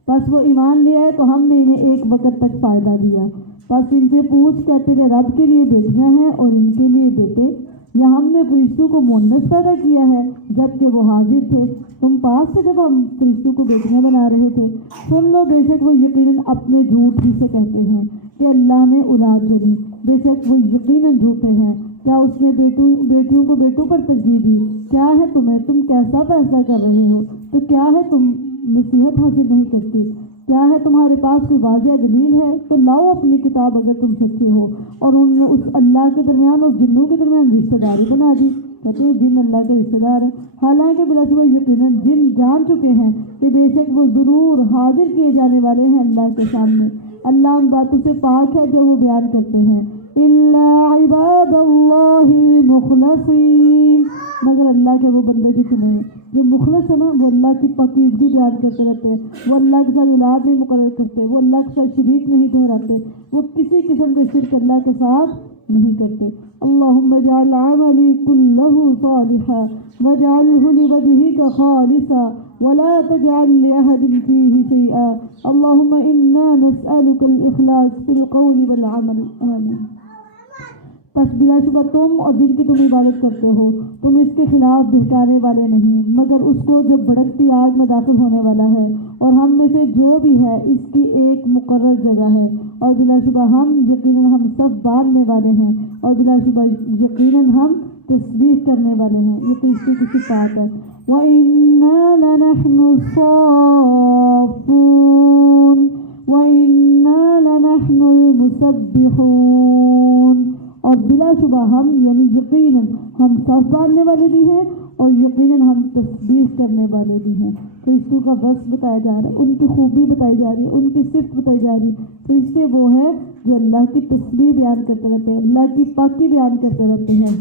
بس وہ ایمان لے آئے تو ہم نے انہیں ایک وقت تک فائدہ دیا، بس ان سے پوچھ کہ تیرے رب کے لیے بیٹیاں ہیں اور ان کے لیے بیٹے، یا ہم نے فرشتوں کو مؤنث پیدا کیا ہے جبکہ وہ حاضر تھے، تم پاس تھے جب ہم فرشتوں کو بیٹیاں بنا رہے تھے؟ سن لو، بے شک وہ یقیناً اپنے جھوٹ ہی سے کہتے ہیں کہ اللہ نے اولاد دے دی، بے شک وہ یقیناً جھوٹے ہیں۔ کیا اس نے بیٹیوں کو بیٹوں پر ترجیح دی؟ کیا ہے تمہیں، تم کیسا فیصلہ کر رہے ہو؟ تو کیا ہے تم نصیحت حاصل نہیں کرتے؟ کیا ہے تمہارے پاس کوئی واضح دلیل ہے؟ تو لاؤ اپنی کتاب اگر تم سچے ہو۔ اور انہوں نے اس اللہ کے درمیان اور جنوں کے درمیان رشتہ داری بنا دی، کہتے ہیں جن اللہ کے رشتہ دار ہیں، حالانکہ بلاشبہ یقیناً جن جان چکے ہیں کہ بے شک وہ ضرور حاضر کیے جانے والے ہیں اللہ کے سامنے۔ اللہ ان باتوں سے پاک ہے جو وہ بیان کرتے ہیں۔ الا عباد اللہ المخلصین، مگر اللہ کے وہ بندے جو چنے ہیں، جو مخلص ہے نا، وہ اللہ کی پاکیزگی بیان کرتے رہتے ہیں، وہ اللہ کے ساتھ اولاد نہیں مقرر کرتے، وہ اللہ کے ساتھ شریک نہیں ٹھہراتے، وہ کسی قسم کے شرک اللہ کے ساتھ نہیں کرتے۔ اللهم اجعل عملي كله صالحا واجعله لوجهك خالصا ولا تجعل لأحد فيه شيئا اللهم إنا نسألك الإخلاص في القول والعمل آمين۔ پس بلا شبہ تم اور جن کی تم عبادت کرتے ہو تم اس کے خلاف بہکانے والے نہیں مگر اس کو جو بھڑکتی آگ میں داخل ہونے والا ہے، اور ہم میں سے جو بھی ہے اس کی ایک مقرر جگہ ہے، اور بلا شبہ یقیناً ہم سب باندھنے والے ہیں، اور بلا شبہ یقیناً ہم تسبیح کرنے والے ہیں۔ یہ کسی کی صفات ہے۔ وَإِنَّا لَنَحْنُ الصَّافُّونَ وَإِنَّا لَنَحْنُ الْمُسَبِّحُونَ، اور بلا شبہ ہم یعنی یقیناً ہم صف باندھنے والے بھی ہیں اور یقیناً ہم تسبیح کرنے والے بھی ہیں۔ فرشتوں کا وصف بتایا جا رہا ہے، ان کی خوبی بتائی جا رہی ہے، ان کی صفت بتائی جا رہی ہے۔ فرشتے وہ ہیں جو اللہ کی تسبیح بیان کرتے رہتے ہیں، اللہ کی پاکی بیان کرتے رہتے ہیں۔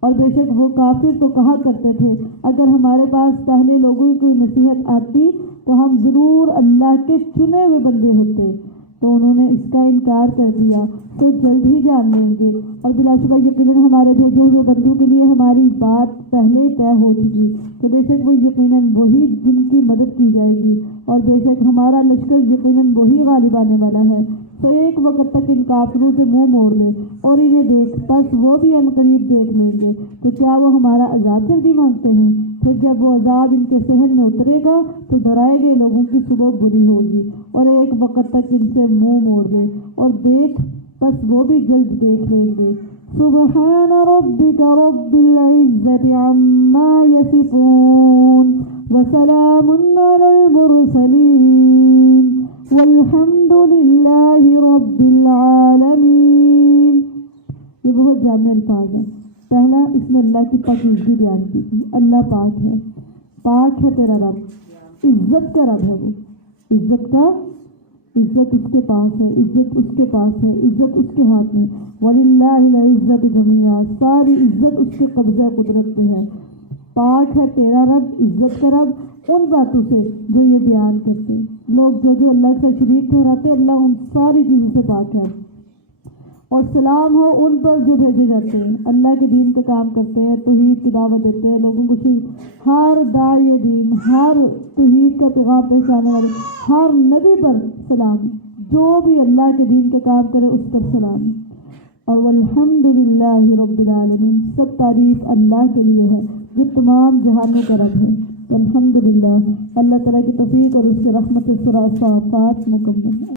اور بے شک وہ کافر تو کہا کرتے تھے اگر ہمارے پاس پہلے لوگوں کی کوئی نصیحت آتی تو ہم ضرور اللہ کے چنے ہوئے بندے ہوتے، تو انہوں نے اس کا انکار کر دیا تو جلد ہی جان لیں گے، اور بلا شبہ یقیناً ہمارے بھیجے ہوئے بندوں کے لیے ہماری بات پہلے طے ہو چکی، تو بے شک وہ یقیناً وہی جن کی مدد کی جائے گی، اور بے شک ہمارا لشکر یقیناً وہی غالب آنے والا ہے۔ تو ایک وقت تک ان کافروں سے منہ موڑ لے اور انہیں دیکھ، پس وہ بھی ان قریب دیکھ لیں گے، تو کیا وہ ہمارا عذاب جلدی مانگتے ہیں؟ پھر جب وہ عذاب ان کے صحن میں اترے گا تو ڈرائے گئے لوگوں کی صبح بری ہوگی، اور ایک وقت تک ان سے منہ موڑ لے اور دیکھ، پس وہ بھی جلد دیکھ لیں گے۔ سبحان ربک رب العزت عما یصفون وسلام علی المرسلین والحمد للہ رب العالمین۔ یہ بہت جامع الفاظ ہیں۔ پہلا اس میں اللہ کی پاکیزگی بیان کی تھی، اللہ پاک ہے، پاک ہے تیرا رب، عزت کا رب ہے وہ، عزت اس کے پاس ہے، عزت اس کے پاس ہے، عزت اس کے ہاتھ میں۔ وَلِلَّهِ الْعِزَّةُ جَمِيعًا، ساری عزت اس کے قبضہ قدرت پہ ہے۔ پاک ہے تیرا رب، عزت کا رب ان باتوں سے جو یہ بیان کرتے لوگ، جو اللہ سے شریک ٹھہراتے، اللہ ان ساری چیزوں سے پاک ہے۔ اور سلام ہو ان پر جو بھیجے جاتے ہیں، اللہ کے دین کا کام کرتے ہیں، توحید کی دعوت دیتے ہیں لوگوں کو، ہر داعی دین، ہر توحید کا پیغام پہنچانے والے، ہر نبی پر سلام، جو بھی اللہ کے دین کا کام کرے اس پر سلام۔ اور والحمد للہ رب العالمین، سب تعریف اللہ کے لیے ہے جو تمام جہانوں کا رب ہے۔ الحمد للہ، اللہ تعالیٰ کی توفیق اور اس کی رحمت سے سورہ صافات مکمل ہے۔